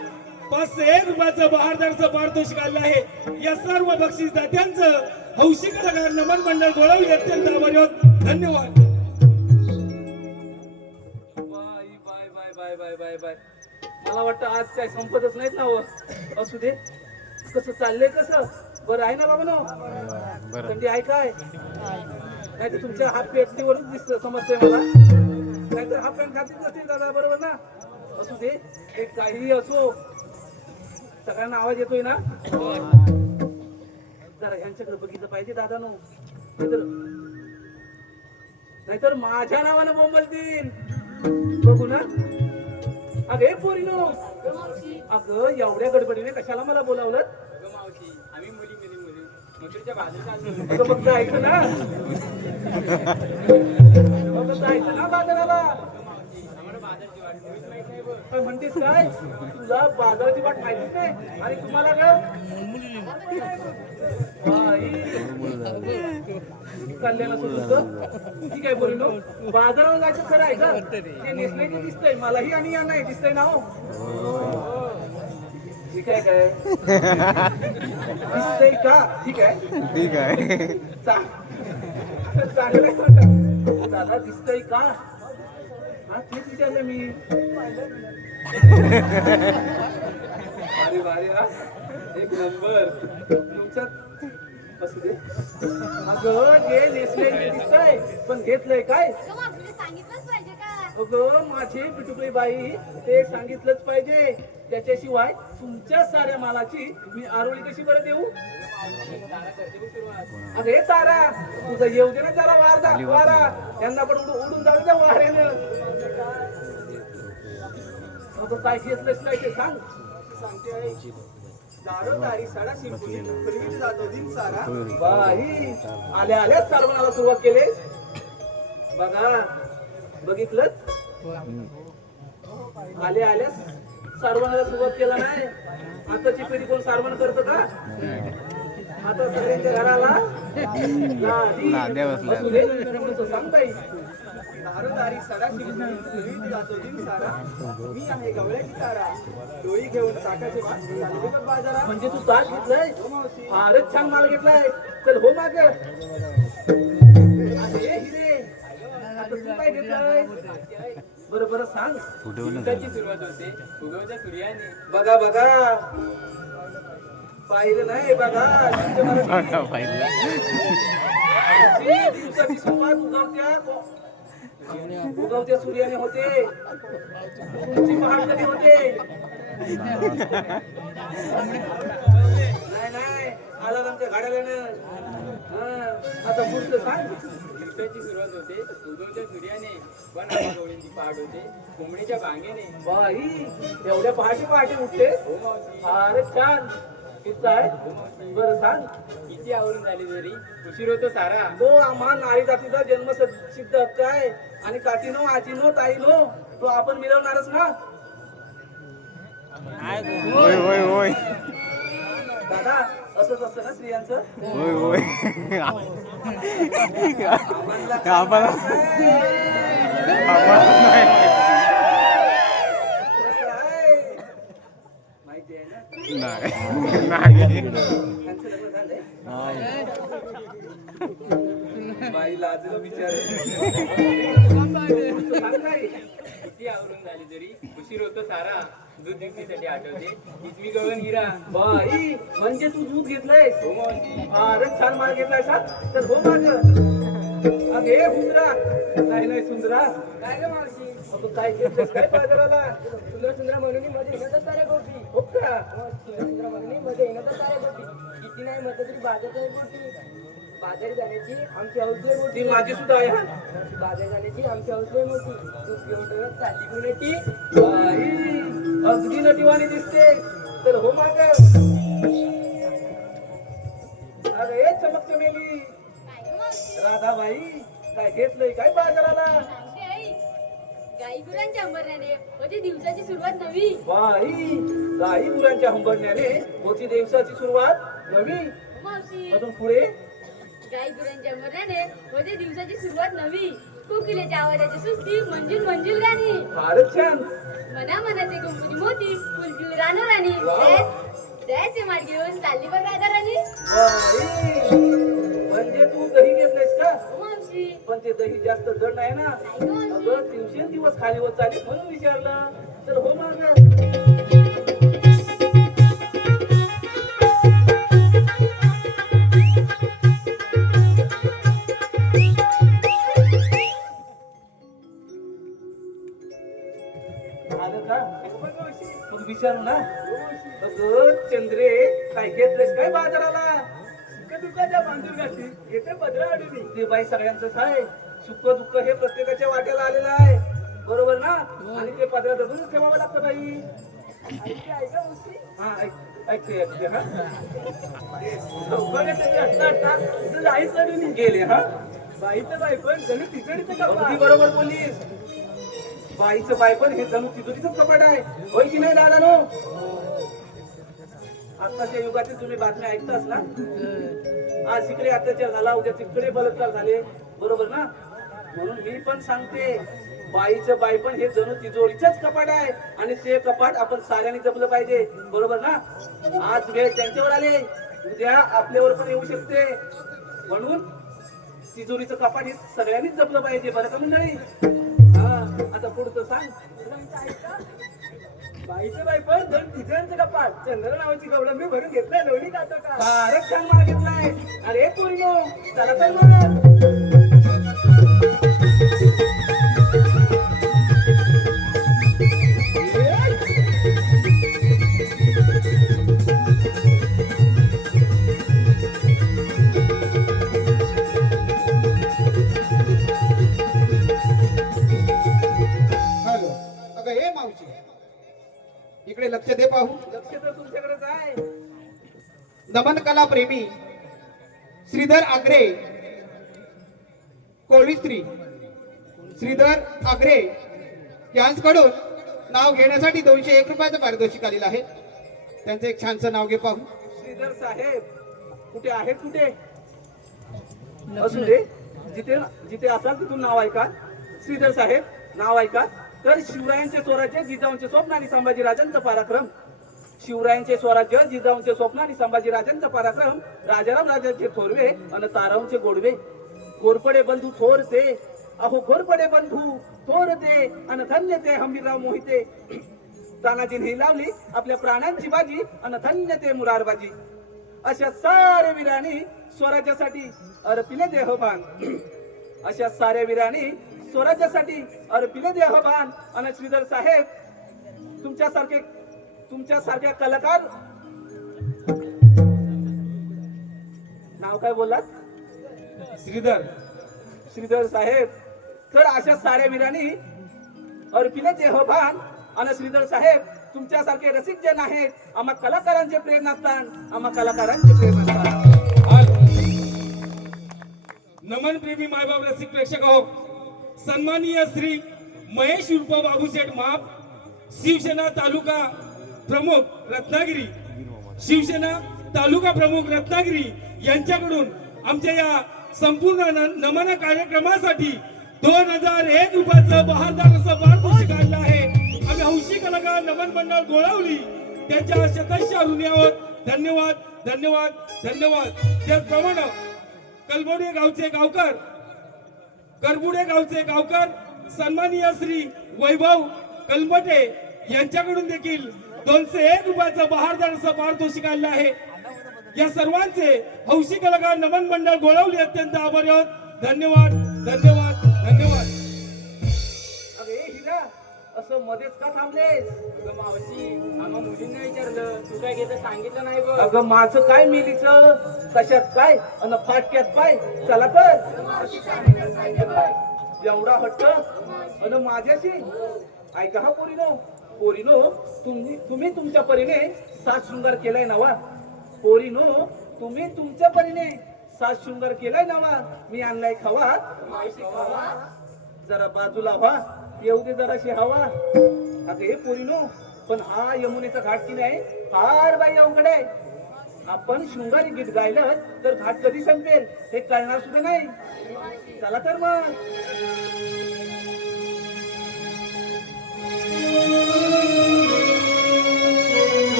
501 रुपयाचं बहारदार पारितोषिक आलं आहे. या सर्व बक्षीसदात्यांचं हौशी कलाकार नमन मंडळ गोळवली अत्यंत आभारी आहोत. धन्यवाद. Bye bye bye bye. मला वाटतं आज काय संपतच नाहीत ना हो. असू दे. कसं चाललंय कसं बरं आहे ना बाबा ना? थंडी आहे काय? नाही तर तुमच्या हात पेटणीवरच दिसत समजतंय मला. नाही तर हात पॅन्ट घातलीच नसतील दादा, बरोबर ना? असू दे. एक काहीही असो, सगळ्यांना आवाज येतोय ना? जरा ह्यांच्याकडे बघितलं पाहिजे दादा नो. नाहीतर माझ्या नावानं बोंबलतील. बघू ना. अगे पोरीनो, अगं एवढ्या गडबडीने कशाला मला बोलावलं? मावशी, आम्ही मुली मथुरेच्या बाजूला चाललो. असं फक्त ऐकलं ना. फक्त जायचं ना बाजाराला. आम्हाला बाजारची वाट माहित नाही बघ. काय म्हणतेस काय? तुला बाजाराची वाट माहितीच नाही आणि तुम्हाला का कल्याण असं तुझं? ठीक आहे पोरीनो, बाजाराला जायचं खरं आहे का? ते नेसलेली दिसतंय मलाही आणि या नाही दिसतंय ना हो. ठीक आहे काय? दिसतंय का? ठीक आहे. चांगलं आहे वाटतं. दादा दिसतंय का? हा तेच विचारलं मी. अरे भारी हा, एक नंबर. तुमच्यात असू दे. अगं जे नेसलेली दिसतंय पण घेतलंय काय? सांगितलंच पाहिजे का? अगं माझी पिटुकली बाई, ते सांगितलंच पाहिजे. त्याच्याशिवाय तुमच्या साऱ्या मालाची मी आरोळी कशी बरं देऊ? अरे तारा, तुझं येऊ दे ना जरा वारा. त्यांना पण उडून जाऊ द्या वाऱ्यानं. अगं काय घेतलंच नाही ते सांग. सांगते दारोदारी साडा शिंपुली पूर्वी जातो दिन सारा. बाई आल्याच सारवणाला सुरुवात केली. बघा बघितलंच, आल्याच सारवणाला सुरुवात केला नाही. आताची पिढी कोण सारवण करत का? आता सगळ्यांच्या घराला असू दे. पुढचं सांगता येईल. दारोदारी सडा शिंपुली जातो दिन सारा. मी आहे गवळ्याची तारा, डोळी घेऊन टाकायचे बाजारात. म्हणजे तू तास घेतलाय? फारच छान माल घेतलाय. चल हो माग. हिरे आता तू काय घेतलाय? बरं सांग. दिवसाची सुरुवात होते उगवत्या सूर्याने. बघा पाहिलं नाही. बघा दिवसाची सुरुवात उगवत्या सूर्याने होते. तुमची पहाट कधी होते? नाही आला आमच्या गाड्याला. आता पुढचं सांग. दिवसाची सुरुवात होते उगवत्या सूर्याने, पण आम्हा डोळ्यांची पाठ होते कोंबडीच्या भांगेने. बाई एवढ्या पहाटे पहाटे उठते. हो मावशी. अरे छान. किती आहे बरं सांग. किती आवरून झाली जरी उशीर होतो सारा. तो आम्हा नारी जातीचा जन्म सिद्ध हक्क आहे आणि काकीनो आजीनो ताईनो तो आपण मिळवणारच ना. होय होय होय दादा असंच असतं ना स्त्रियांचं. होय होय आम्हाला कसं आहे? माहिती आहे ना नाही त्यांचं लग्न झालंय. बाई लाजलं बिचारे. सांग काय? किती आवरून झाली जरी उशीर होतो सारा. दूध विक्रीसाठी आठवते इसमी गगन हिरा. बाई म्हणजे तू दूध घेतलंय. हो मावशी. अरे छान माल घेतलाय सा. तर हो माग अगे हुंदरा. नाही नाही सुंदरा. काय ग मावशी मग तू काय घेतलंस काय बाजाराला. सुंदर सुंदर म्हणून मध्ये येणं साऱ्या गोष्टी. हो का. सुंदर सुंदर म्हणून मध्ये येणं साऱ्या गोष्टी. किती नाही म्हटलं तरी बाजारात गोष्टी. बाजारी जाण्याची आमची हौसले मोठी. ती माझी सुद्धा आहे हा. बाजार जाण्याची आमची हौसले मोठी. तू घेऊन चालली गुन्हेटी. बाई अगदी नटीवाणी दिसते. तर हो माग अरे चमक चमेली. काय ग मावशी राधाबाई काय घेतलंय काय बाजाराला. सांगते आई. गाई गुरांच्या अंबरण्याने होती दिवसाची सुरुवात नवी. बाई गाई गुरांच्या हंबरण्याने होती दिवसाची सुरुवात नवी. मावशी अजून पुढे गाई गुरांच्या अंबरण्याने होती दिवसाची सुरुवात नवी. कोकिलेच्या आवाजाची सुस्ती मंजूल मंजूल गाणी. फारच छान. मना मनाचे गुंफुनी मोती फुलफुल रानो राणी. वाव. द्यायचे मार्ग घेऊन चालली बघ राधा राणी. बाई म्हणजे तू दही घेतलंयस का. मावशी पण ते दही जास्त जड नाही ना. नाही ग मावशी. अगं दिवसेंदिवस खाली होत चालेल म्हणून विचारलं. तर हो माग आलं का. मग विचारू ना. अगं चंद्रे काय घेतलंयस काय बाजाराला. दुःखाच्या बांधून घातली येथे पदरा अडवली. ते बाई सगळ्यांचंच आहे. सुख दुःख हे प्रत्येकाच्या वाट्याला आलेलं आहे. बरोबर ना. आणि ते पदरात अजूनच ठेवावं लागतं बाई. हा ऐकते ऐकते हा. तुझं आईच अडवली. गेले हा. बाईचं बाई पण जणू तिजोरीचं अगदी कपाट. बरोबर बोललीस. बाईचं बायपण हे जणू तिजोरीचंच कपाट आहे. होय की नाही दादा नो. आताच्या युगातील तुम्ही बातम्या ऐकताच ना. आज इकडे अत्याचार झाला उद्या तिकडे बलात्कार झाले. बरोबर ना. म्हणून मी पण सांगते बाईचं बायपण हे जणू तिजोरीचंच कपाट आहे आणि ते कपाट आपण साऱ्यांनी जपलं पाहिजे. बरोबर ना. आज वेळ त्यांच्यावर आले उद्या आपल्यावर पण येऊ शकते. म्हणून तिजोरीचं कपाट हे सगळ्यांनीच जपलं पाहिजे. बरं का मंडळी. हा आता पुढचं सांग. बाईचं बाई पण जण तिजोरीचं कपाट. चंद्र नावाची गवळण मी भरून घेतलंय. लोणी खातो का. फारच छान माल घेतलाय. अरे पोरीनो चला तर मग. हॅलो अगं हे मावशी इकडे लक्ष दे पाहू. लक्ष तर तुमच्याकडेच आहे. नमन कला प्रेमी श्रीधर आग्रे कोळी स्त्री श्रीधर आग्रे यांच्याकडून नाव घेण्यासाठी 201 रुपयाचं पारितोषिक आलेलं आहे. त्यांचं एक छानसं नाव घे पाहू. श्रीधर साहेब कुठे आहेत कुठे असू दे. जिथे जिथे असाल तिथून नाव ऐका. श्रीधर साहेब नाव ऐका. तर शिवरायांचे स्वराज्य जिजाऊंचे स्वप्न आणि संभाजीराजांचा पराक्रम. शिवरायांचे स्वराज्य जिजाऊंचे स्वप्न आणि संभाजीराजांचा पराक्रम. राजाराम राजांचे थोरवे आणि ताराऊंचे गोडवे. घोरपडे बंधू थोर ते अहो घोरपडे बंधू थोर ते आणि धन्य ते हंबीरराव मोहिते. तानाजीने लावली आपल्या प्राणांची बाजी आणि धन्य ते मुरारबाजी. अशा साऱ्या वीरांनी स्वराज्यासाठी अर्पिले देहभान. अशा साऱ्या वीरांनी स्वराज्यासाठी अर्पिले देहभान. आणि श्रीधर साहेब तुमच्यासारख्या कलाकार नाव काय बोललात. श्रीधर श्रीधर साहेब तर अशा साऱ्या वीरांनी अर्पिले देहभान आणि श्रीधर साहेब तुमच्यासारखे रसिक जन आहेत आम्हा कलाकारांचे प्रेरणास्थान आम्हा कलाकारांचे प्रेरणास्थान नमन प्रेमी मायबाप रसिक प्रेक्षक हो सन्माननीय श्री महेश उर्फ बाबूशेठ माप शिवसेना तालुका प्रमुख रत्नागिरी शिवसेना तालुका प्रमुख रत्नागिरी यांच्याकडून आमच्या या संपूर्ण नमन कार्यक्रमासाठी 2001 रुपयाचं बहारदार असं पारितोषिक काढलं आहे आम्ही हौशी कलाकार नमन मंडळ गोळावली त्यांच्या शतश ऋणी आहोत धन्यवाद धन्यवाद धन्यवाद त्याचप्रमाणे कलबोडे गावचे गावकर करबुडे गावचे गावकर सन्माननीय श्री वैभव कलमटे यांच्याकडून देखील 201 रुपयाचं बहारदार असं पारितोषिक आलेलं आहे या सर्वांचे हौशी कलाकार नमन मंडळ गोळावली अत्यंत आभारी आहोत धन्यवाद धन्यवाद धन्यवाद अरे हिरा असं मध्येच का थांबलेस अगं मावशी आम्हा मुलींना विचारलं तू काय घेतं सांगितलं नाही बघ अगं माझं काय मिलीचं कशात काय अन फाटक्यात पाय चला तर एवढा हट्ट अन माझ्याशी ऐका हा पोरीनो तुम्ही तुमच्या परीने सात शृंगार केलाय नवा पोरीनो तुम्ही तुमच्या परीने सात शृंगार केलाय नवा मी आणलाय खावा जरा बाजूला व्हा येऊ दे जराशी हवा अगं हे पोरीनो पण हा यमुनेचा घाट की नाही फार बाई अवघड आहे आपण शृंगारी गीत गायलं तर घाट कधी संपेल हे कळणार सुद्धा नाही चला तर मग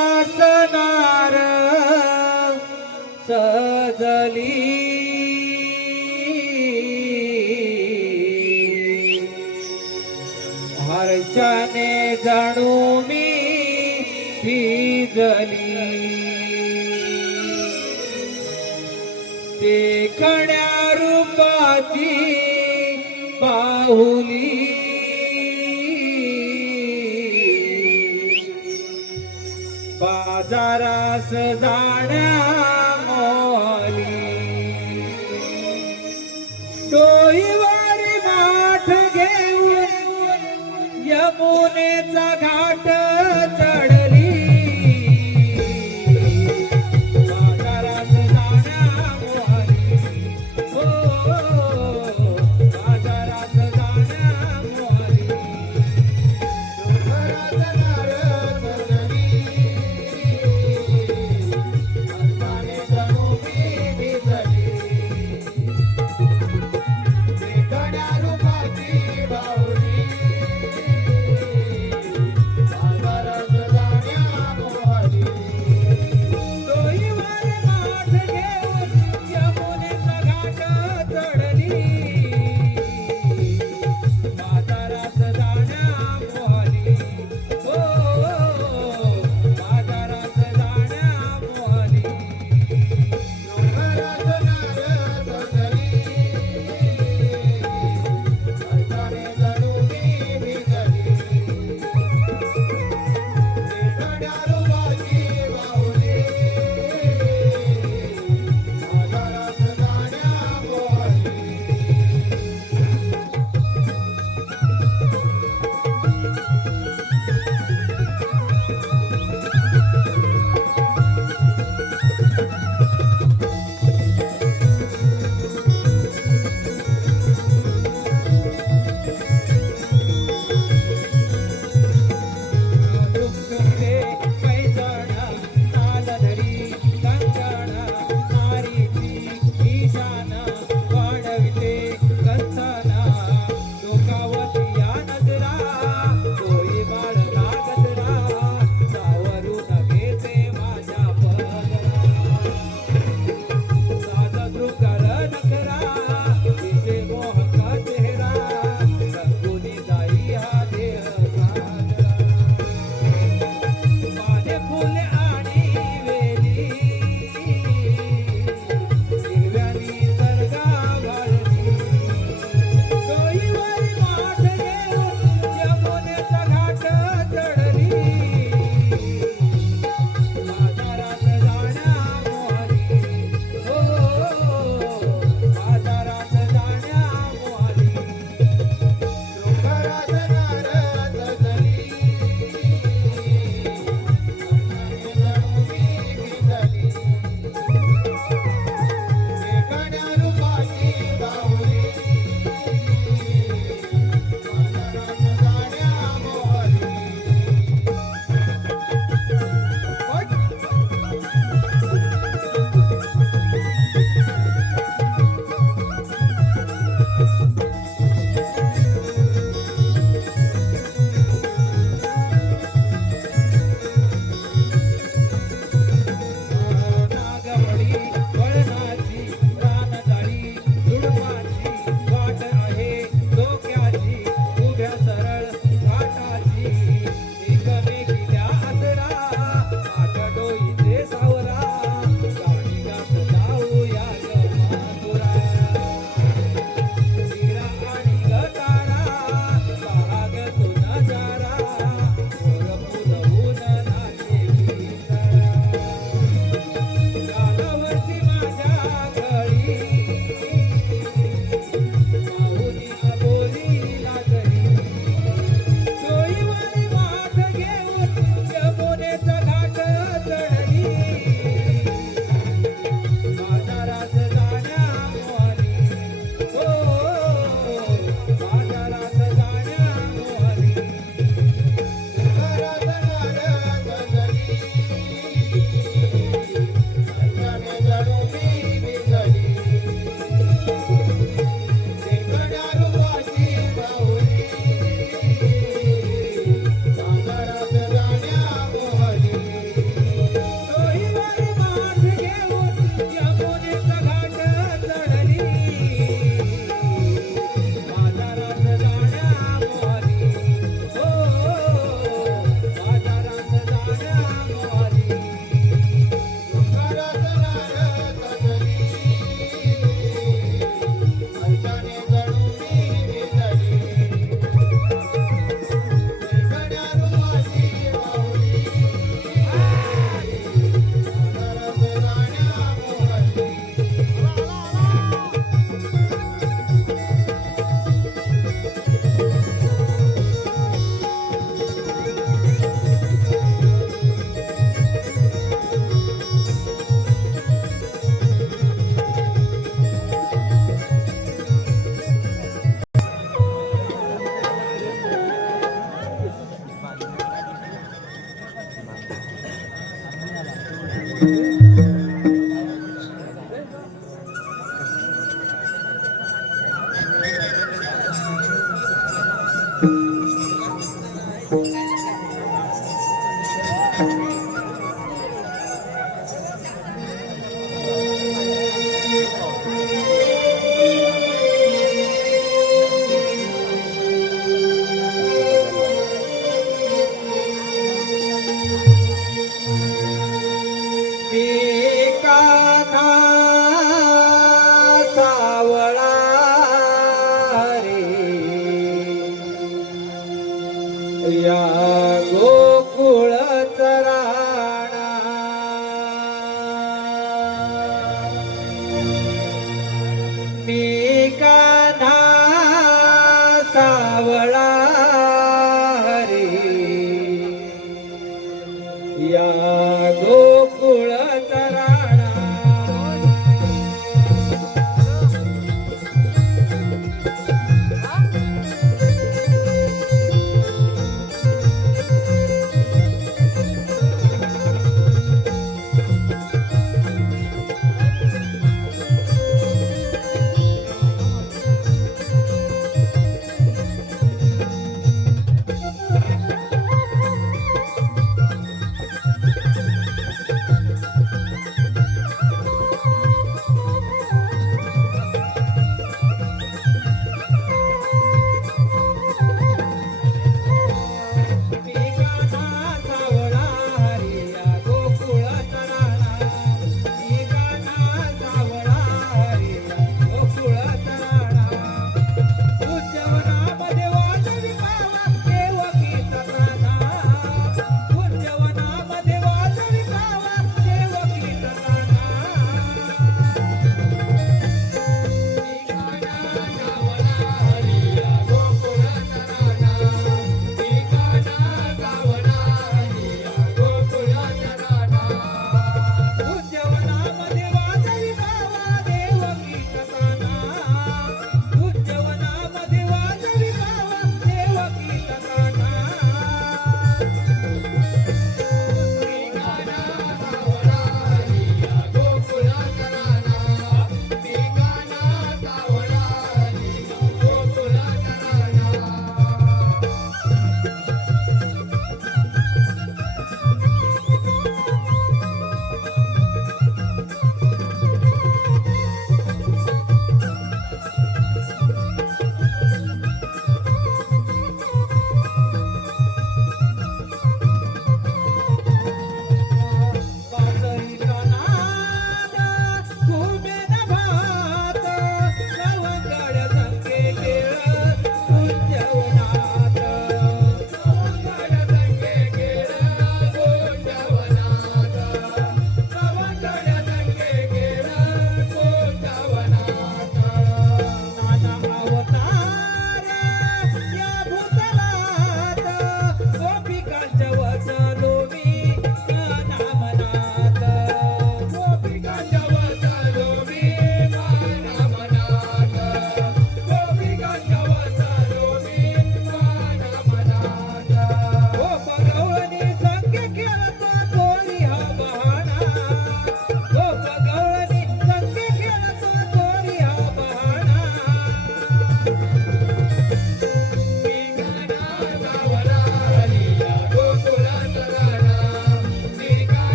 शृंगारासनार सजली हर्षाने जाणू मी भिजली देखण्या रूपाची बाहुली बाजारास जाण्या मोली डोईवर माठ घेऊन यमुनेचा घाट चढली बाजारास जाण्या मोली हो बाजारात जाण्या मोली बाहुली बाजारात कान्हा सावळा रे या गोकुळ चराणा मी कान्हा सावळा रे या गोकुळ चराणा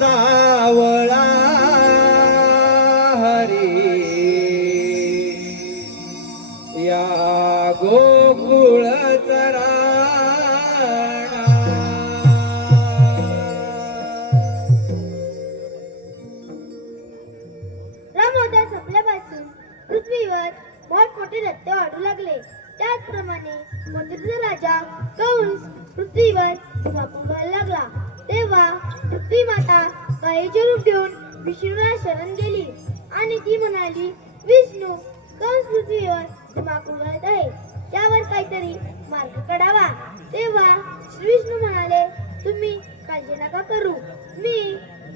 सावळा हरी या गोकुळ चराणा रामोदय संपल्यापासून पृथ्वीवर मोठमोठे रस्ते वाढू लागले. त्याचप्रमाणे मथुरा इंद्राचा राजा कंस पृथ्वीवर धुमाकूळ घालायला लागला. तेव्हा पृथ्वी माता गायीचे रूप घेऊन विष्णूला शरण गेली आणि ती म्हणाली, विष्णू, कंस पृथ्वीवर धुमाकूळ घालत आहे, त्यावर काहीतरी मार्ग काढावा. तेव्हा श्री विष्णू म्हणाले, तुम्ही काळजी नका करू, मी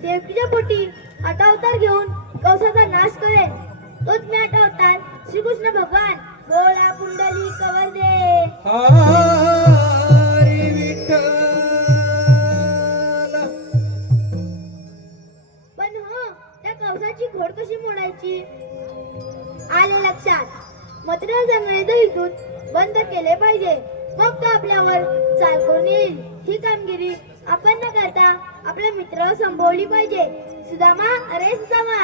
देवकीच्या पोटी 8 अवतार घेऊन कंसाचा नाश करेन. तोच मी 8 अवतार श्रीकृष्ण भगवान. बोला पुंडली कवरदे. हरी विठ्ठल. पण हो, त्या कंसाची घोड कशी मोडायची? आले लक्षात. मथुरा जंगली दहीदूत बंद केले पाहिजे, मग तो आपल्यावर चाल करून येईल. ही कामगिरी आपण न करता आपल्या मित्राला संभवली पाहिजे. सुदामा, अरे सुदामा,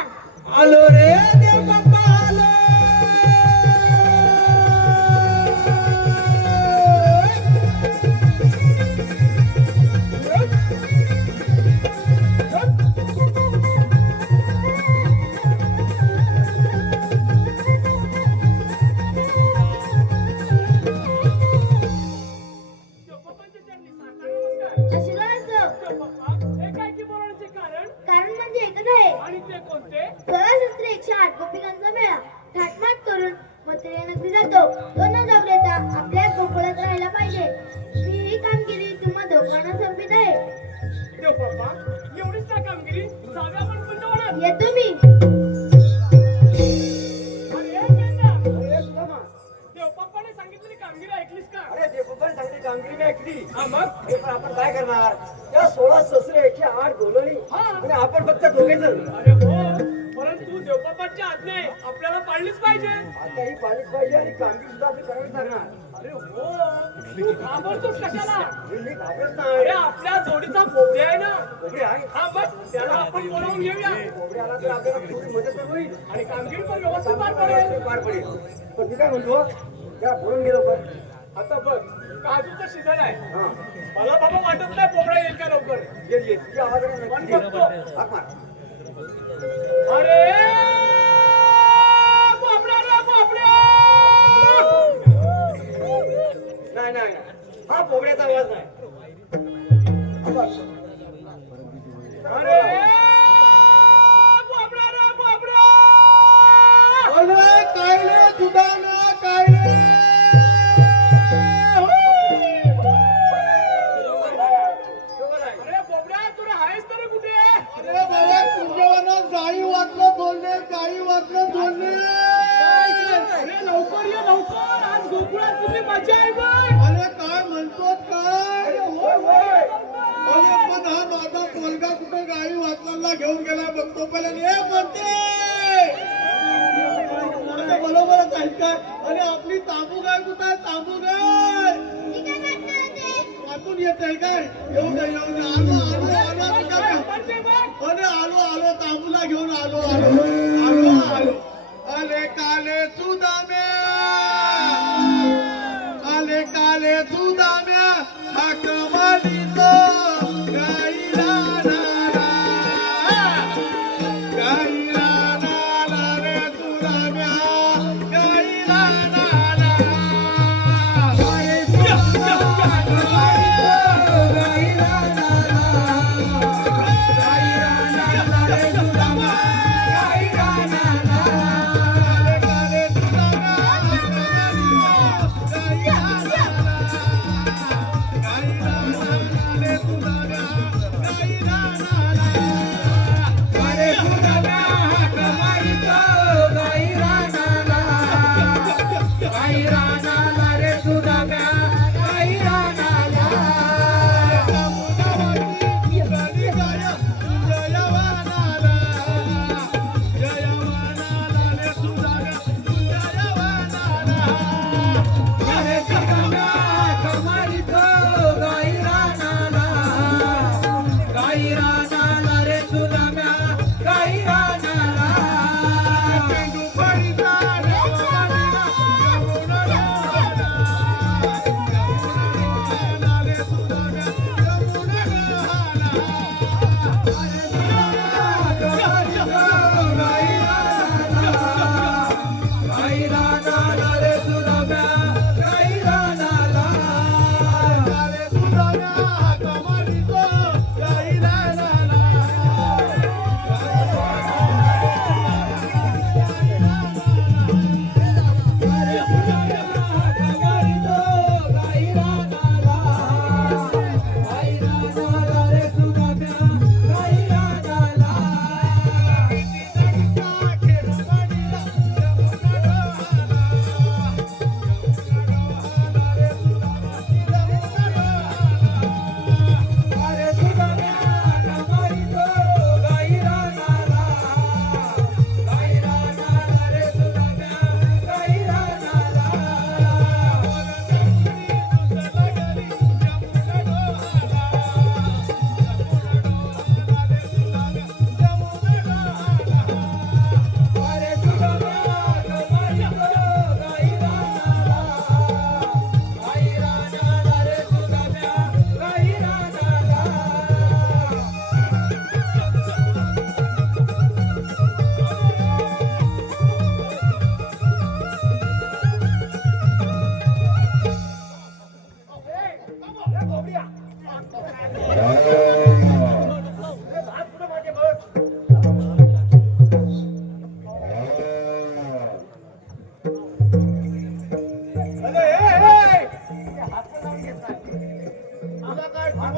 आलो रे देव बाप्पा आलो. आशीर्वाद असो. पप्पा हे काय की बोलण्याचे कारण कारण म्हणजे एकच आहे. आणि ते कोणते? 16 108 गोपिकांचा मेळा थाटमाट करून मथुरा नगरी जातो. तो न जाऊ देता आपल्या गोकुळात राहायला पाहिजे. मी ही कामगिरी तुम्हा दोघांना सोपवित आहे. देव पप्पा एवढीच ना कामगिरी, जाऊया आपण वृंदावनात. येतो मी. अरे गेंदा, अरे सुदामा, देव पप्पाने सांगितलेली कामगिरी ऐकलीस का? अरे देवबापाने सांगितली कामगिरी मी ऐकली. हा मग हे पण आपण काय करणार? त्या 16 शस्त्र 108 गोलणी हा. आणि आपण फक्त दोघे जण. अरे हो, परंतु देवबापांची आज्ञा आहे, आपल्याला पाळलीच पाहिजे. आता ही पाळीच पाहिजे आणि कामगिरी सुद्धा आपली करावीच लागणार. अरे हो, तू घाबरतोस कशाला? मी घाबरत अरे नाही. आपल्या जोडीचा बोबड्या आहे ना, कोबडे आहे. हा बस त्याला आपण बोलावून घेऊया कोबडे आला तर आपल्याला थोडी मदत तर होईल. आणि कामगिरी पण व्यवस्थित पार पडेल. पार पडेल. पण मी काय म्हणतो, त्या बोलून गेलो पण. आता बघ, काजूचं सीझन आहे. हा. मला बाबा वाटत नाही बोबडा येईल का लवकर. ये तुझ्या आवाजाने पण नक्की ये. बघतो. हाक मार. अरे बोबड्या रे बोबड्या. नाही नाही नाही. हा बोबड्याचा आवाज नाही. अरे बोबड्या रे बोबड्या. अरे काय रे सुदामा, काय रे? अरे बोबड्या, तू आहेस तरी कुठे? अरे बाबा, तुमच्यावर गाई वाटलं बोलले, गाई वाटलं बोलले. अरे लवकर ये लवकर, आज गोकुळात किती मजा आहे बघ. अरे काय म्हणतो काय? अरे पण हा माझा पोलगा कुठे गाई वाचलाला घेऊन गेला बघतो पहिला. हे म्हणते अरे बरोबरच आहे काय? अरे आपली तांबू गाय कुठे आहे? तांबू गाय वाचून येत आहे काय? येऊन दे, येऊन दे. आलो आलो आलो तुझ्या. म्हणते बघ. अरे आलो आलो, तांबूला घेऊन आलो आलो आलो आलो. अरे काले सुदाम्या, आले काले सुदाम्या, हाक मारितो गाईला नाला, गाईला नाला रे सुदाम्या, गाईला नाला.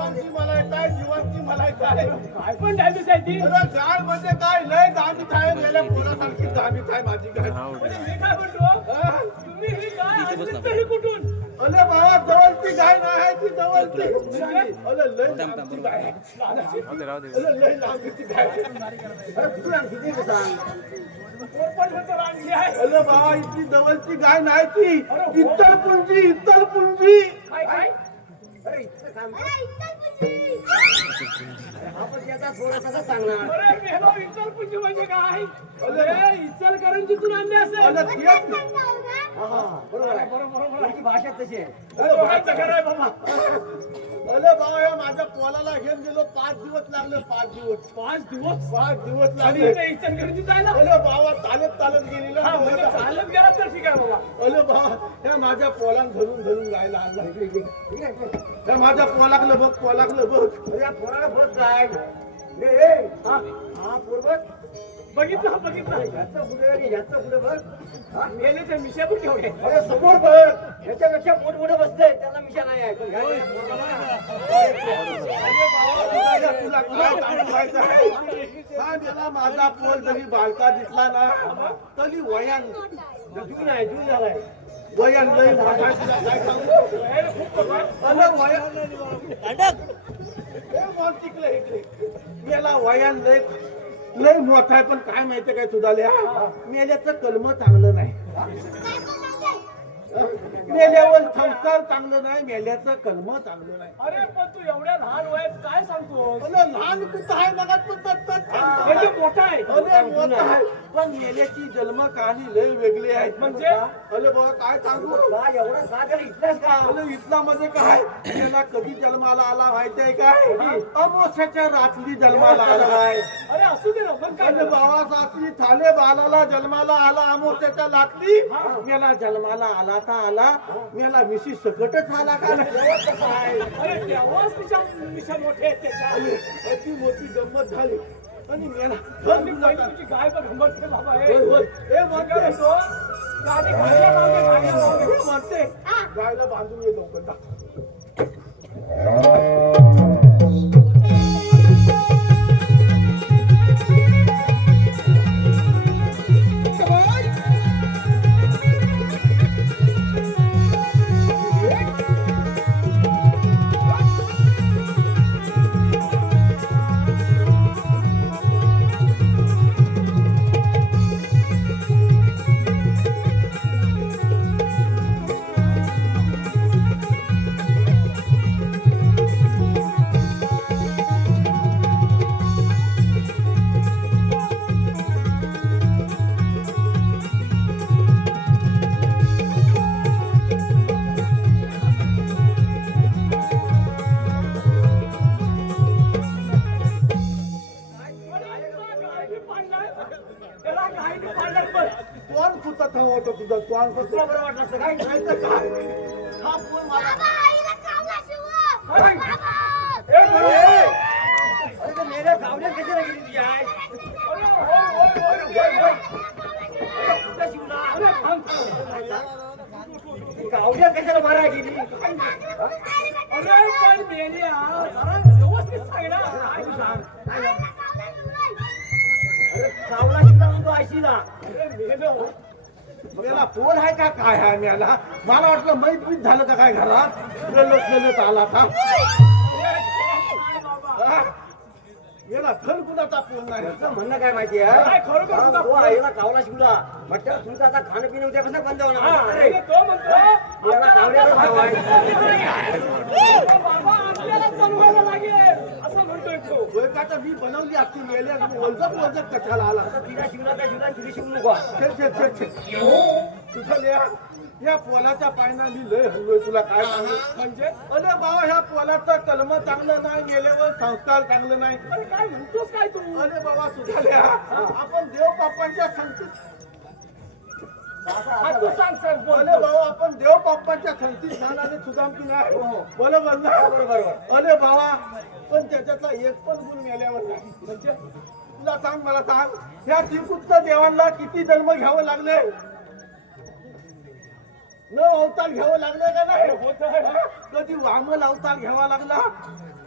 मानसी मला काय जीवांची मला काय काय पण डायबिटीस आहे ती अरे गाय म्हणजे काय लय दाबी आहे गेल्या पोरासारखी दाबी आहे माझी गाय म्हणजे मी काय म्हणतो हा? तुम्ही ही गाय आणलीत तरी कुठून अरे बाबा जवळची गाय नाही आहे ती जवळची अरे लय लांबची गाय आहे. अरे लय लांबची गाय आहे. अरे कुठून आणली ती सांग. पण आणली आहे अरे बाबा इतकी जवळची गाय नाही ती इत्तरपुंजी काय काय अरे इतकं काम अरे इचलपुंजी. आपण त्याचा थोडासा सांगणार. अरे मेलो इचलकरंजी म्हणजे काय अरे इचलकरंजीतून आणले असेल अरे काय तेच सांगता हो का? हा, बरोबर आहे. बरोबर तुमची भाषा तशी आहे. अरे व्हायचं खरं आहे बाबा अरे बाबा या माझ्या पोलाला घेऊन गेलो 5 दिवस लागले 5 दिवस 5 दिवस आणि लागले इथे इचलकरंजी जायला अरे बाबा चालत गेलेलो हा म्हणजे चालत गेला तर ठीक आहे बाबा अरे बाबा त्या माझ्या पोलान धरून गायला आणला त्या माझ्या पोलाकलं बघ अरे या पोराला बघ काय. ए, हा हा पोर बघ. बघितलं ह्याचं पुढे आणि ह्याचं पुढे बघ. मेलेच्या मिशा पण ठेवले अरे समोर बघ. ह्याच्यापेक्षा मोठमोठं बसतंय त्याला मिशा नाही आहे. पण ह्या तुला काय सांगायचं आहे? हा गेला माझा पोल जरी बालका दिसला ना तरी वयान जुनी आहे, जुनी झालाय. लय मोठा आहे, तुला काय सांगू अरे वयान हे मन टिकलं इकडे मेला वयान लय मोठा आहे पण काय माहितीये काय तुझा मेल्याचं कलम चांगलं नाही मेल्यावर संस्कार चांगलं नाही मेल्याचं कलम चांगलं नाही अरे पण तू एवढ्या लहान वयात काय सांगतो अरे लहान कुठं आहे मग पण म्हणजे मोठा आहे अरे मोठा आहे पण मेल्याची जन्म कहाणी लय वेगळी आहे म्हणजे? अरे बाबा काय सांगू का एवढा का त्याला इथलाच का? अरे इथला म्हणजे काय त्याला कधी जन्माला आला माहितीये काय अमावस्याच्या रात्री जन्माला आला आहे अरे असू दे ना पण काय अरे बाबा सासरी थाले बालाला जन्माला आला अमावस्याच्या रात्री मेला जन्माला आला तर आला मेला मिशी सकटच आला का नाही? अरे तेव्हाच तिच्या मिशा मोठे आहेत त्याच्या अति मोठी गंमत झाली आणि मेला आणि पहिली तुझी गाय बघ म्हणते बाबा हे होय, होय. हे मग म्हणते काय म्हणतो गाडी गाडीला मागे हे म्हणते गायला बांधून ये लवकर जा. त्याला गायने पाडलं पण कोण सुतत हवं होतं तुझं कोण तुला बरं वाटलं असतं काय? नाही तर काय हा फोन मला बाबा, आईला कावला शिवा. अरे, बाबा. ए बरं, ए. अरे ते मेल्या गावड्यात कशाला गेली तुझी आई? अरे, होय. कुठं शिवला? अरे, थांब, थांब. ती गावड्यात कशाला मारायला गेली? अरे पण मेल्या जरा व्यवस्थित सांग ना काय सांग आईला कावला शिवा. अरे गावला शिवला म्हणतो आयशीला. अरे मेलो मेला फोन आहे का काय आहे मेला मला वाटलं मैत्रीत झालं का काय घरात ललत आला का हा? मेला धन कुणाचा फोन नाही तुझं म्हणणं काय माहिती काय आहे? खरोखर तुझा तो आईला गावला शिवला म्हटलं तुमचं आता खाणं पिणं उद्यापासून बंद हा, होणार. अरे तो म्हणतो याला गावड्याचं भाव आहे. बाबा आपल्याला चालवायला लागेल असं म्हणतोय तो होय का तर मी बनवली असती मेल्या वलजत कशाला आला आता तिला शिवला त्या शिवला तिला शिवू नको. तुझं या पोलाच्या पायना मी लय हल्लोय तुला काय सांगू म्हणजे अरे बाबा ह्या पोलाचं कलम चांगलं नाही गेल्यावर संस्कार चांगलं नाही अरे काय म्हणतोस काय तू अरे बाबा सुधारल्या आपण देव बाप्पांच्या संगतीत हा तू सांग सर बोल अरे बाबा आपण देव बाप्पांच्या संगतीत जाणारे सुदाम की नाही बरोबर ना बरोबर. अरे बाबा पण त्याच्यातला एक पण गुण मेल्यावर नाही म्हणजे तुला सांग मला सांग ह्या श्रीकृष्ण देवांना किती जन्म घ्यावं लागले न अवतार घ्यावं लागले का नाही होत आहे. कधी वामन अवतार घ्यावा लागला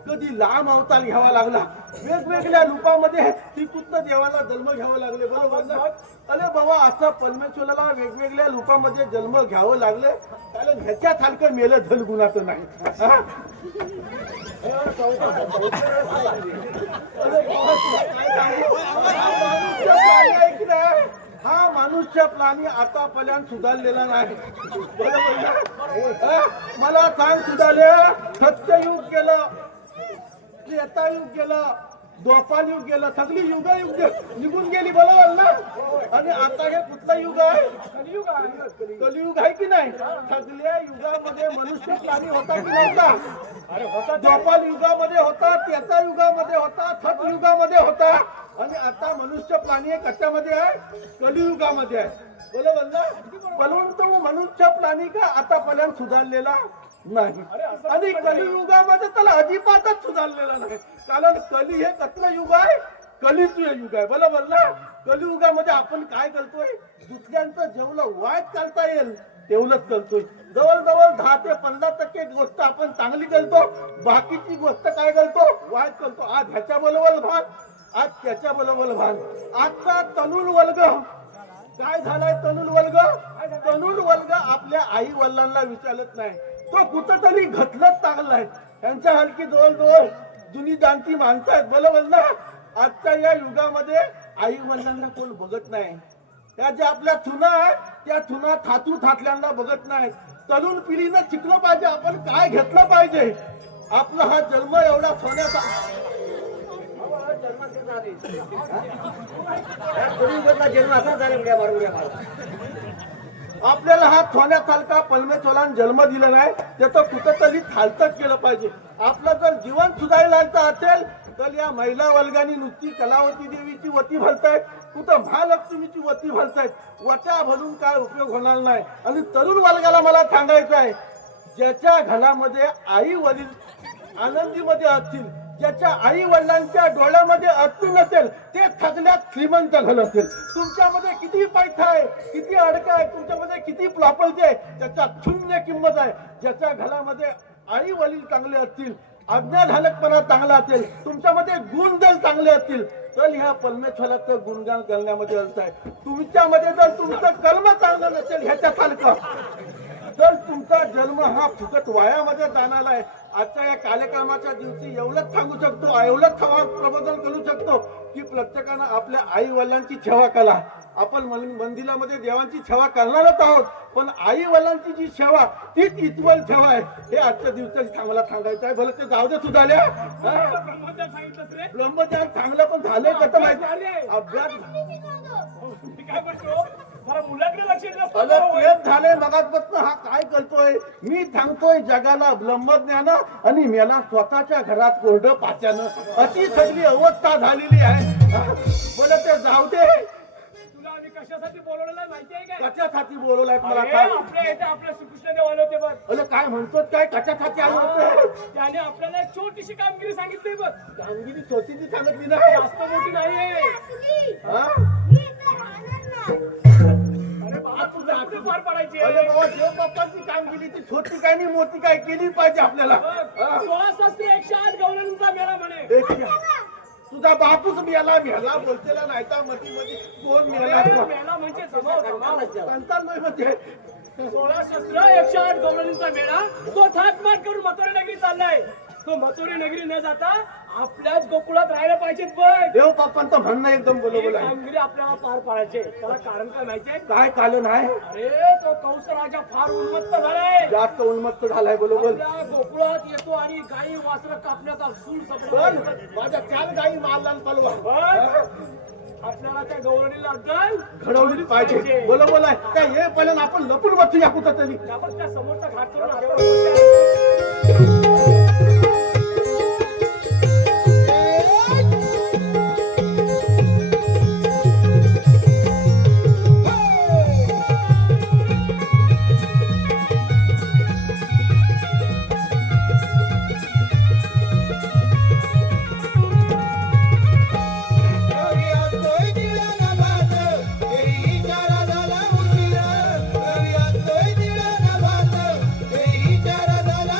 कधी लांब अवतार घ्यावा लागला, वेगवेगळ्या रूपामध्ये श्रीकृष्ण देवाला जन्म घ्यावा लागले. बरोबर ना? अरे बाबा, असं परमेश्वराला वेगवेगळ्या रूपामध्ये जन्म घ्यावं लागले, कारण ह्याच्यासारखं मेलं धन गुणाचं नाही. हा? अरे बाबा, तुला काय सांगू? मनुष्य प्राणी आहे की नाही? हा मनुष्य प्राणी आतापर्यंत सुधारलेला नाही. बरोबर ना? हा? मला सांग सुधारले, सत्ययुग गेलं, त्रेतायुग गेलं, द्वापार युग गेलं, सगळी युग निघून गेली. बरोबर ना? आणि आता हे कुठलं युग आहे? कलियुग आहे की नाही? सगळ्या युगामध्ये मनुष्य प्राणी होता की नव्हता? द्वापार युगामध्ये होता, त्रेता युगामध्ये होता, सत युगामध्ये होता, आणि आता मनुष्य प्राणी हे कशामध्ये आहे? कलियुगामध्ये आहे. बरोबर ना? परंतु मनुष्य प्राणी का आतापर्यंत सुधारलेला नाही, आणि कलियुगामध्ये त्याला अजिबातच सुधारलेला नाही. कारण कली हे कसलं युग आहे? कलीचं युग आहे. बरोबर ना? कलियुगामध्ये आपण काय करतोय? दुसऱ्यांचं जेवढं वाईट करता येईल तेवढंच करतोय. जवळजवळ 10 ते 15% गोष्ट आपण चांगली करतो, बाकीची गोष्ट काय करतो? वाईट करतो. आज ह्याच्या बरोबर भान, आज त्याच्या बरोबर भान. आजचा तरुण वर्ग काय झालाय? तरुण वर्ग आपल्या आई वडिलांना विचारत नाही, तो कुठंतरी घटलत टाकलाय. त्यांच्या हलकी जवळजवळ जुनी जाणती माणसं आहेत. बरोबर ना? आजच्या या युगामध्ये आई वडिलांना कोण बघत नाही. त्या ज्या आपल्या थुना आहेत त्या थुना थाटल्यांना बघत नाहीत. तरुण पिढीनं शिकलं पाहिजे, आपण काय घेतलं पाहिजे. आपला हा जन्म एवढा सोन्याचा, आपल्याला हा सोन्यासारखा परमेश्वराने जन्म दिला नाही, त्याचं कुठंतरी थालतच केलं पाहिजे. आपलं जर जीवन सुधारायचं असेल तर या महिला वर्गाने नुसती कलावती देवीची वती भरतायत, कुठं महालक्ष्मीची वती भरतायत. वट्या भरून काय उपयोग होणार नाही. आणि तरुण वर्गाला मला सांगायचं आहे, ज्याच्या घरामध्ये आई वडील आनंदीमध्ये असतील, ज्याच्या आई वडिलांच्या डोळ्यामध्ये अश्रू नसेल, ते सगळ्यात श्रीमंत घर असेल. तुमच्यामध्ये किती पैसा आहे, किती अडका आहे, तुमच्यामध्ये किती प्रॉपर्टी आहे, त्याच्या शून्य किंमत आहे. ज्याच्या घरामध्ये आई वडील चांगले असतील, आज्ञाधारकपणा चांगला असेल, तुमच्यामध्ये गुण जर चांगले असतील, तर ह्या परमेश्वराचं गुणगान करण्यामध्ये अर्थ आहे. तुमच्यामध्ये जर तुमचं कर्म चांगलं नसेल ह्याच्यासारखं, तर तुमचा जन्म हा फुकट वायामध्ये जाणार आहे. आजच्या या कार्यक्रमाच्या दिवशी एवढंच सांगू शकतो, एवढंच प्रबोधन करू शकतो की प्रत्येकानं आपल्या आई वडिलांची सेवा करा. आपण मंदिरामध्ये देवांची सेवा करणारच आहोत, पण आई वडिलांची जी सेवा तीच इतवल सेवा आहे. हे आजच्या दिवसाची आम्हाला सांगायचं आहे. भले ते जाऊ दे सुधारल्या, ब्रह्मज्ञान चांगलं पण झालंय कसं माहिती? अभ्यास तेच झालंय. मगाचपासून हा काय करतोय? मी सांगतोय जगाला ब्रह्मज्ञान आणि मला स्वतःच्या घरात कोरडं पाच्यानं, अशी सगळी अवस्था झालेली आहे. बोले ते जाऊ दे. तुला आम्ही कशासाठी बोलवलेलं माहिती आहे का? कशासाठी बोलवलाय मला अरे, सांग. आपल्या इथे आपल्या श्रीकृष्ण देव आले होते बघ. अरे काय म्हणतो? काय कशासाठी आले होते? त्याने आपल्याला एक छोटीशी कामगिरी सांगितली बघ. कामगिरी छोटीची सांगितली नाही, जास्त मोठी नाहीये. हा? अरे बाबा, तुझं आपलं पार पडायचे. अरे बाबा, देव बाप्पाची कामगिरीची छोटी काय नाही मोठी काय केली पाहिजे आपल्याला. हा? 16,108 गवळणींचा मेळा म्हणे. एक मिनिट. तुझा बापूच मेला बोलतेला नाही तर मध्ये कोण मेला? मेळा म्हणजे जमाव. संतान नाही म्हणजे 16 शस्त्र 108 गवळणींचा मेळा. तो थाटमाट करून मथुरा नगरी चाललाय. तो मथुरा नगरी न जाता आपल्याच गोकुळात राहायला पाहिजेत बघ. देव बाप्पांचं म्हणणं एकदम बरोबर आहे. कामगिरी आपल्याला पार पाडायचे. त्याला कारण काय माहितीये? काय कारण आहे? अरे, तो कंस राजा फार उन्मत्त झालाय. जास्त उन्मत्त झालाय. बरोबर. आपल्या गोकुळात येतो आणि गाई वासरं कापण्याचा सूर पण सपना. माझ्या 4 गाई मारला पलवा आपल्याला त्या गवळणीला अद्दल घडवली पाहिजे. बरोबर आहे. त्या ये पहिल्यांदा आपण लपून बसूया कुठं तरी. आपण त्या समोरचा घाट करून आलो. रवी असतोय निळ्या नभात, तेरी इशारा झाला उशिरा. रवी असतोय निळ्या नभात, तेरी इशारा झाला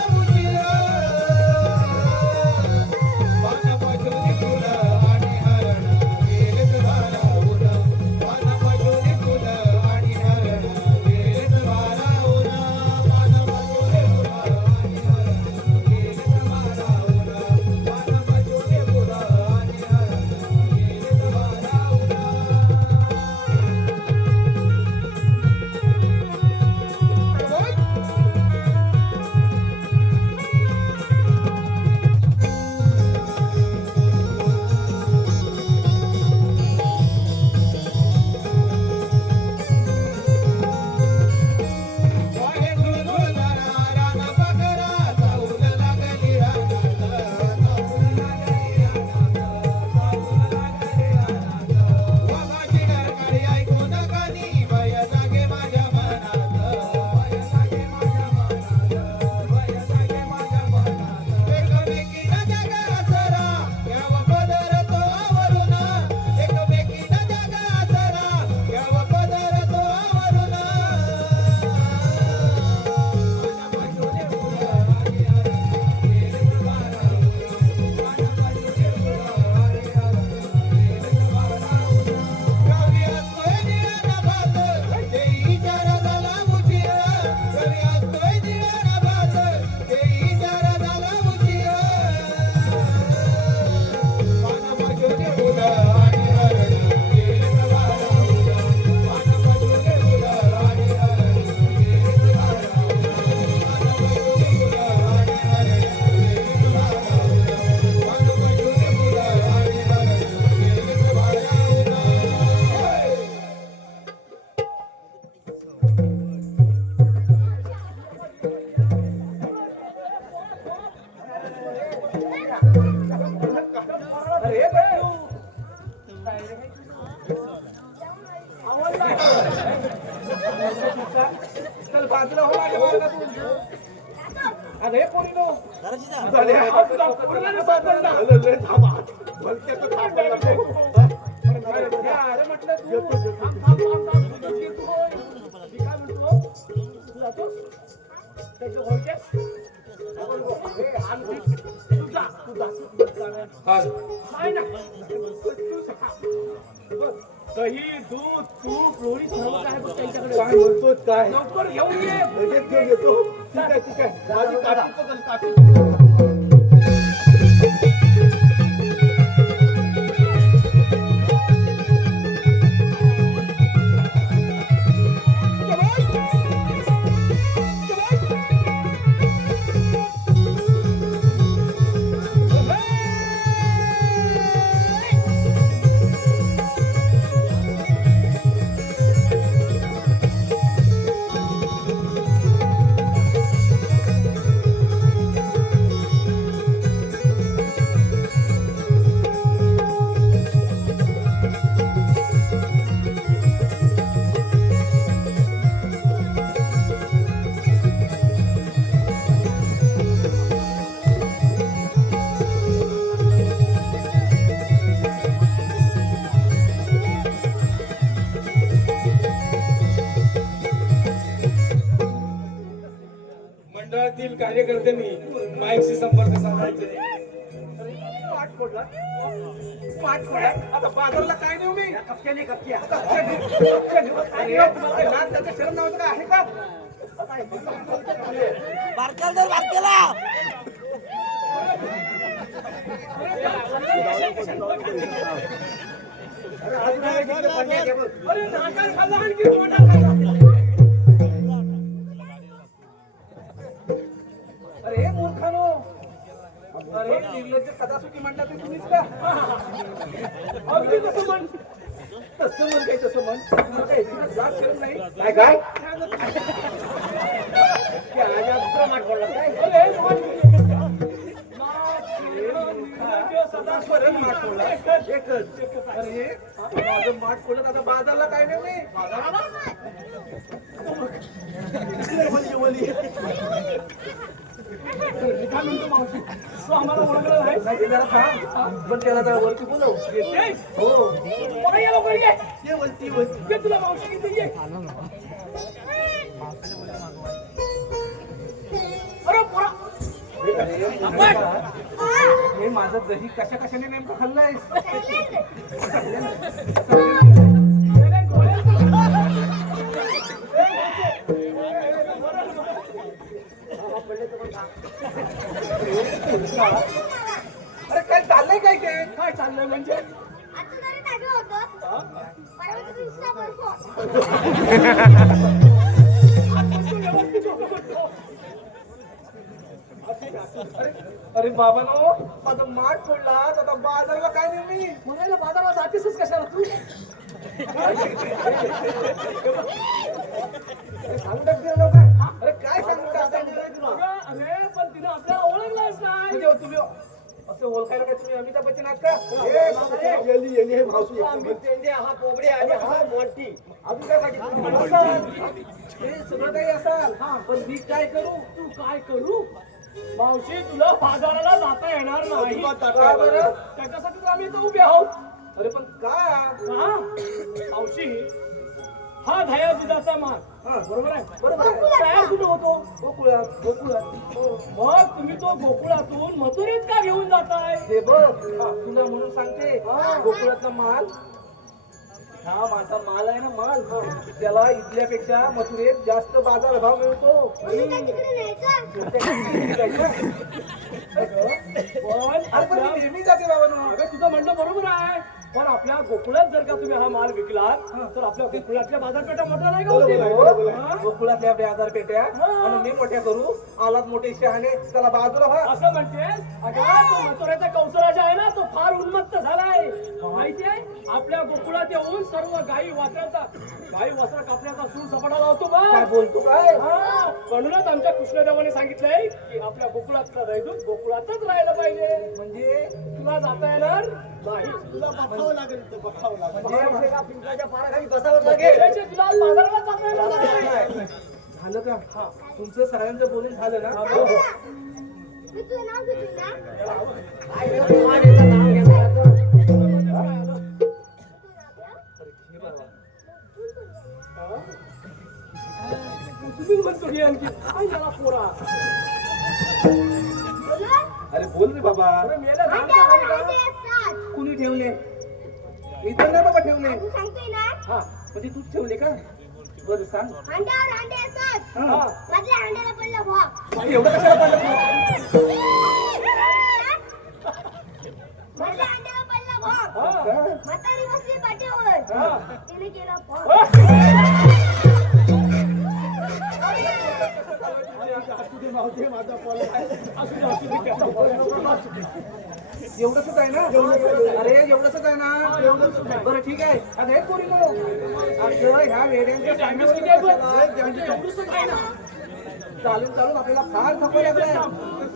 अरे बच्चू. काय रे? आवडला. चल बाजूला हो माझ्या मार्गातून. अरे पोरीनो. अरे, पूर्ण सापडला. अरे, थांबा. भलत्याचं थांबायला नको. अरे म्हटलं तू थांब. तू होय. मी काय म्हणतो तू जातो त्याच्या घरच्यात? ए, आणखी. तू जा. नाही ना. तू जा. बघ, दही दूध तूप लोणी सर्व काय बघ त्यांच्याकडे. काय म्हणतोय काय? लवकर घेऊन ये. लगेच घेऊन येतो. ठीक आहे. माझी काठी. मंडळातील कार्यकर्त्यांनी माईकशी संपर्क साधायचे. पाठ फोडला. आता बाजारला काय नेऊ मी? कपक्याने कपक्या. अरे तुम्हाला लहान त्याचं शरण नावाचं काय आहे का? अरे नाकाल खाल्ला आणखी तोंडात खाल्ला. अरे मूर्खानो. अरे निर्लज्ज सदासुखी म्हणतात ते तुम्हीच का? अगदी तसं म्हण. तसं म्हण तुला काय याची जात शरम नाही? काय ते आज आपला माठ बोलला काय? अरे सदास्वरच माठ बोलला. एकच. अरे माझं माठ बोलत आता बाजारला काय नाही मी? काय म्हणतो मावशी? तू आम्हाला ओळखलं नाही? नाही, जरा थांब. पण त्याला जरा वरती बोलव. येतेस? हो. बघा या लवकर ये. ये वरती. ये तुला मावशी किती ये. अरे पोरा. हे माझं दही कशाने नेमकं खाल्लंयस? अरे काय चाललंय काय चाललंय म्हणजे? आता जरी टाकलं होतं पार्वती कृष्णा बर्फो. अरे बाबानो माझं माठ फोडला आता बाजारला काय नाही मी म्हणायला बाजारला जातीसच कशाला तू? सांगतात ते लोक. अरे काय सांगतात तुला? अरे पण तिने आपल्याला ओळखलंच नाही. तुम्ही असं ओळखायला काय तुम्ही अमिताभ बच्चन आहात का? येली हे मावशी हा पोबडे आणि हा मोठी अजून काय पाहिजे? हे सगळं काही असाल पण मी काय करू? तू काय करू? मावशी तुला बाजाराला जाता येणार नाही. का बरं? त्याच्यासाठी तर आम्ही इथं उभे आहोत. अरे पण का? मावशी हा दह्या दुधाचा माल. बरोबर आहे. तयार कुठे होतो? गोकुळात. मग तुम्ही तो गोकुळातून मथुरेत का घेऊन जाताय? हे बघ तुला म्हणून सांगते गोकुळाचा माल हा माझा माल आहे ना माल त्याला इथल्यापेक्षा मथुरेत जास्त बाजार भाव मिळतो. म्हणून तिकडे न्यायचं. पण अरे पण मी नेहमी जाते बाबा. अगं तुझं म्हणणं बरोबर आहे पण आपल्या गोकुळात जर का तुम्ही हा माल विकलात तर आपल्या गोकुळातल्या बाजारपेठा मोठ्या नाही का बरोबर होतील? आहे, बरोबर आहे. हा? गोकुळातल्या बाजारपेठ्या आणि मी मोठ्या करू आलात मोठे शहाणे त्याला बाजूला व्हा. असं म्हणते अगं तो मथुरेचा कंसराज आहे ना तो फार उन्मत्त झालाय माहितीये आपल्या गोकुळात येऊन सर्व गाई वासरा कापण्याचा सूर सपाटा लावतो बा. काय बोलतो काय हा, म्हणूनच आमच्या कृष्णदेवाने सांगितलंय की आपल्या गोकुळातला रहितून गोकुळातच राहायला पाहिजे. म्हणजे तुला जाता येणार नाही. तुला बसावं लागेल इथं, बसावं लागेल. म्हणजे का पिंपळाच्या पाराखाली बसावं लागेल. त्याचे तुला बाजाराला जाता येणार नाही. झालं का हा तुमचं सगळ्यांचं बोलून झालं ना मी तुझं नाव घेतो ना. तुम्ही म्हणतो की आणखी काय झाला पोरा बोला. अरे बोल रे बाबा अरे मेल्या झाडच्या अंड्यावर खाली का? अंडे असतात. कुणी ठेवले इथं नाही बाबा ठेवले तू सांगतोय ना हा म्हणजे तूच ठेवले का बरं सांग अंड्यावर अंडे असतात. हा मधल्या अंड्याला पडला भाग. एवढं कशाला पाहिलं तू? मधल्या अंड्याला पडला भाग. हा. का? म्हातारी बसली पाठीवर. हा. तिने केला भाग. असू दे, मावू दे, माझा पोरगा आहे. असू दे, असू दे, त्याचा पोरा. एवढंच आहे ना अरे एवढंच आहे ना बरं ठीक आहे आता हे पोरी ह्या वेड्यांच्या डॅमेज किती आहे बघ. सांगण्यावर एवढंच आहे ना. चालून चालून आपल्याला फार थकवा लागलाय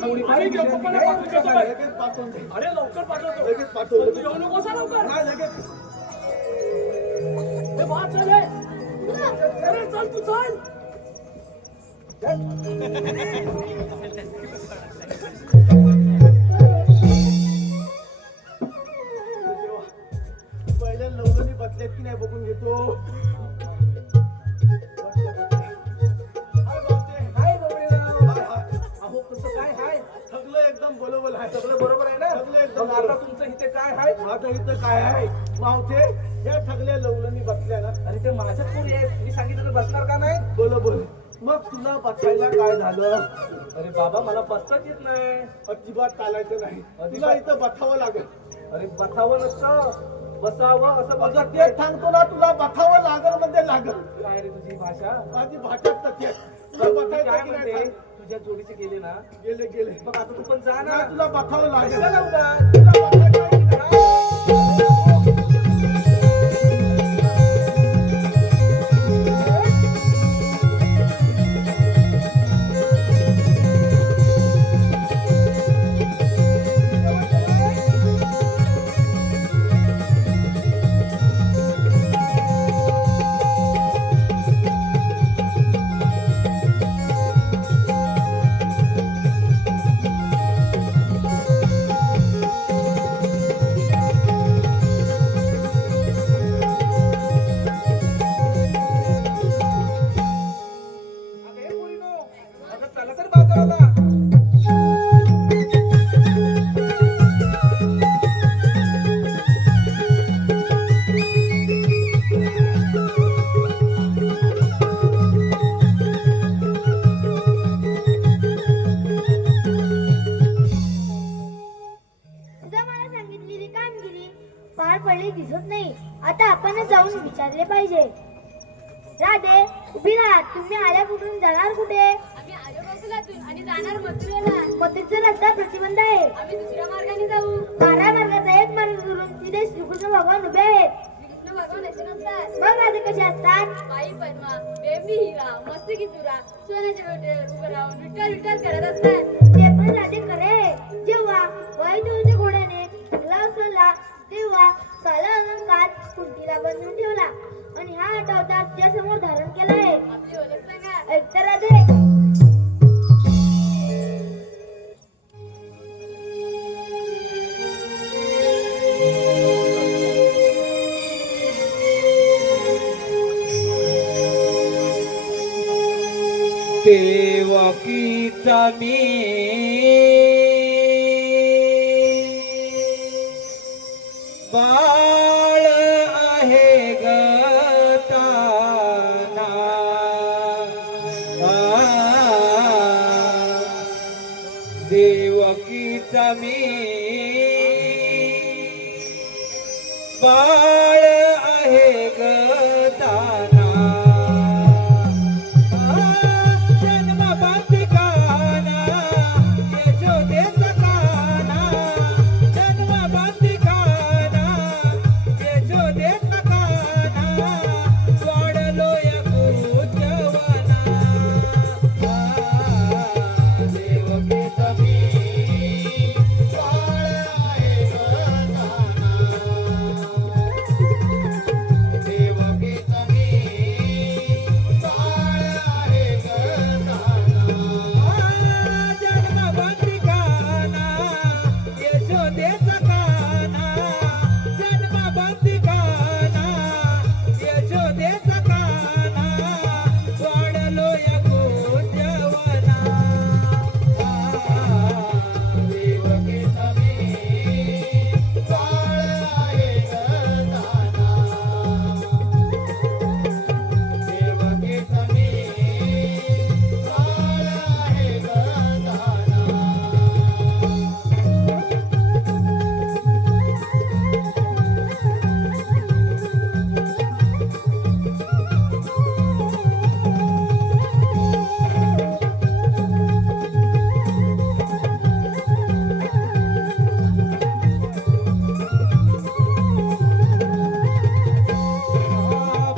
थोडीफार अरे, विश्रांती पप्पाला घ्या. पाठवून देतो बाई. लगेच पाठवून दे. अरे लवकर पाठवतो लगेच पाठवतो. पण तू येऊ नकोस हा लवकर. नाही, लगेच. हे बा, चल हे. अरे चल तू चल. पहिल्या लवकरनी बसल्यात की नाही बघून घेतो हाय बाबरेराव. अहो कसं काय हाय सगळं एकदम बरोबर आहे सगळं बरोबर आहे ना सगळं एकदम मग आता तुमचं इथे काय आहे आता इथं काय आहे मावथे या ठगल्या लवलनी बसल्या ना आणि ते माझ्याच पोरी आहेत मी सांगितलं तर बसणार का नाही बरोबर मग तुला बसायला काय झालं अरे बाबा मला बसताच येत नाही अजिबात चालायचं नाही तुला इथं बसावं लागेल अरे बसावं नसतं बसावं असं अगं बघत ते सांगतो ना तुला बसावं लागल म्हणजे लागल काय रे तुझी भाषा माझी भाषाच तशी आहे तुला मी बसायचं काय की नाही म्हणते सांग? तुझ्या जोडीचे गेले ना गेले गेले मग आता तू पण जा ना ना तुला बसावं लागेल कशाला उगाच? तुला बसायचं आहे की नाही? अगं हे पोरीनो, अगं चला तर बाजाराला तुझा मला सांगितलेली कामगिरी पार पडली दिसत नाही. आता आपणच जाऊन विचारले पाहिजे. राधे उभी राहा. तुम्ही आल्या कुठून जाणार कुठे? आम्ही आलो गोकुलातून आणि जाणार मथुरेला. मथुरेचा रस्ता प्रतिबंध आहे. आम्ही दुसऱ्या मार्गाने जाऊ. 12 मार्गाचा एक मार्ग सोडून तिथे श्रीकृष्ण भगवान उभे आहेत. श्रीकृष्ण भगवान असे नसतात. मग राधे कसे असतात? बाई पद्मा, बेबी हिरा, मस्तकी तुरा, सोन्याच्या बेटेवर उभं राहून विठ्ठल विठ्ठल करत असतात. ते पण राधे खरे आहे. जेव्हा वाईट घोड्याने हल्ला उचलला तेव्हा साला अलंकार कुंतीला बनवून ठेवला आणि हा आठवता त्या समोर धारण केला आहे. आपली ओळख सांगा. ऐकता राधे? देवकीचा मी बाळ आहे गताना देवकीचा मी बाळ आहे गदाना जन्म बांधिकाना यशोदेचा काना जन्म बांधिकाना यशोदेचा काना वाढलो या कुजवना देवकी तमी बाळ आहे गदाना देवकी तमी बाळ आहे गदाना जन्म बांधिकाना यशोदेचा काना जन्म बांधिकाना यशोदेचा काना वाढलो या कुजवना देवकी तमी बाळ आहे गदाना देवकी तमी बाळ आहे गदाना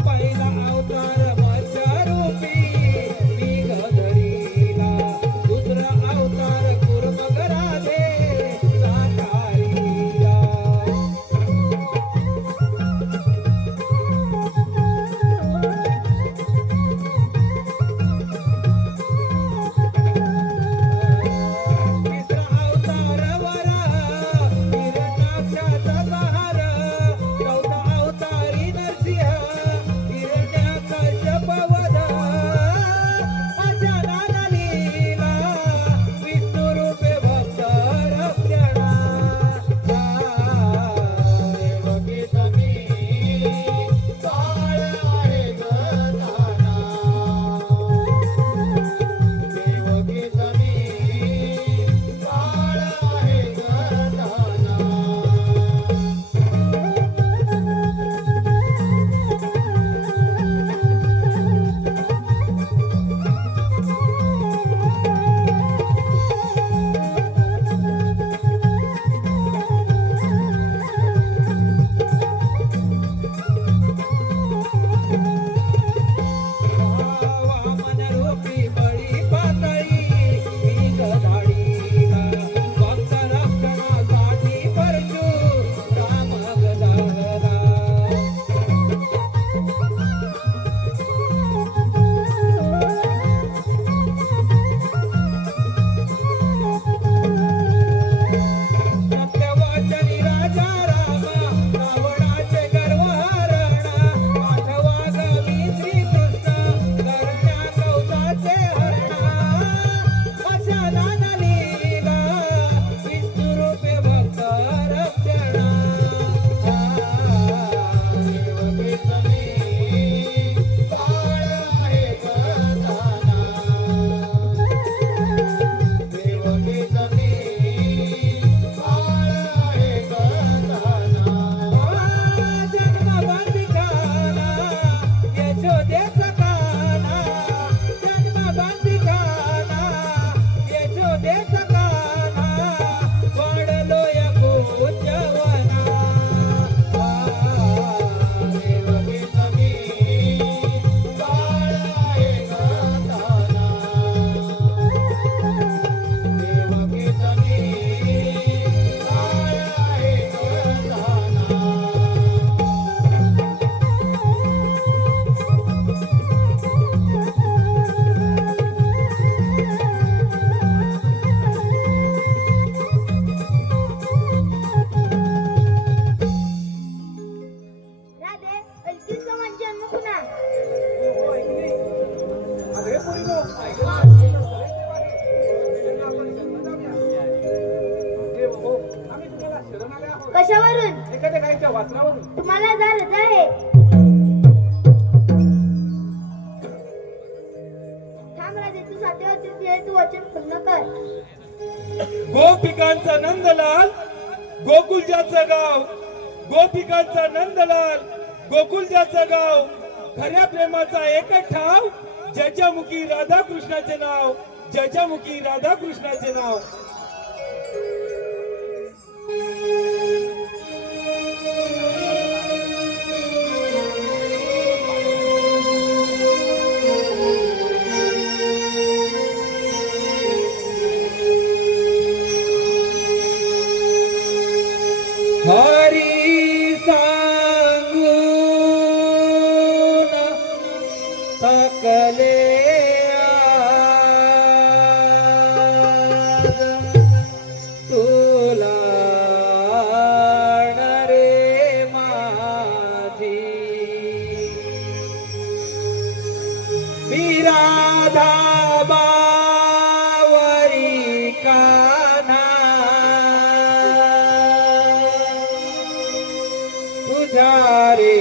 पहिला अवतार मत्स्यरूपी मी गधरीला दुसरा अवतार कुर्मग राधे साकारीला तिसरा अवतार वरा हिरण्याक्षाचा सहार चौथा अवतारी नरसिंह हिरण्याकश्यप वध अचानक लीला विष्णू रूपे भक्त रक्षणा देवकी तमी बाळ आहे गदाना देवकी तमी बाळ आहे गदाना वामन रूपी बळी पातळी मी गधाडीला भक्त रक्षणासाठी परशु राम गदाला सत्यवाचनी राजा राम रावणाचे गर्वहरण आठवा गमी श्रीकृष्ण करण्या कौसाचे हरणा अचानक लीला विष्णू रूपे भक्त रक्षणा देवकी तमी बाळ आहे गदाना देवकी तमी बाळ आहे गदाना जन्म बांधिकाना यशोदेचा काना जन्म बांधिकाना यशोदेचा काना वाढलो या कुजवना देवकी तमी बाळ आहे गदाना देवकी तमी बाळ आहे राधे अलती समान जन्म पुन्हा अरे पोरीनो, आम्ही तुम्हाला शरण आले आहोत कशावरून एखाद्या गाईच्या वासरावरून तुम्हाला जा रजा आहे थांब राधे तू सातव्या तू वचन पूर्ण कर गोपिकांचा नंदलाल गोकुलजाचं गाव गोपिकांचा नंदलाल गोकुल ज्याचं गाव खऱ्या प्रेमाचा एकच ठाव ज्याच्या मुखी राधाकृष्णाचे नाव ज्याच्या मुखी राधाकृष्णाचे नाव हरी सांगून सकले तुला रे माझी विराधा बावरी कान्हा तुझ्या रे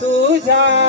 तुझ्या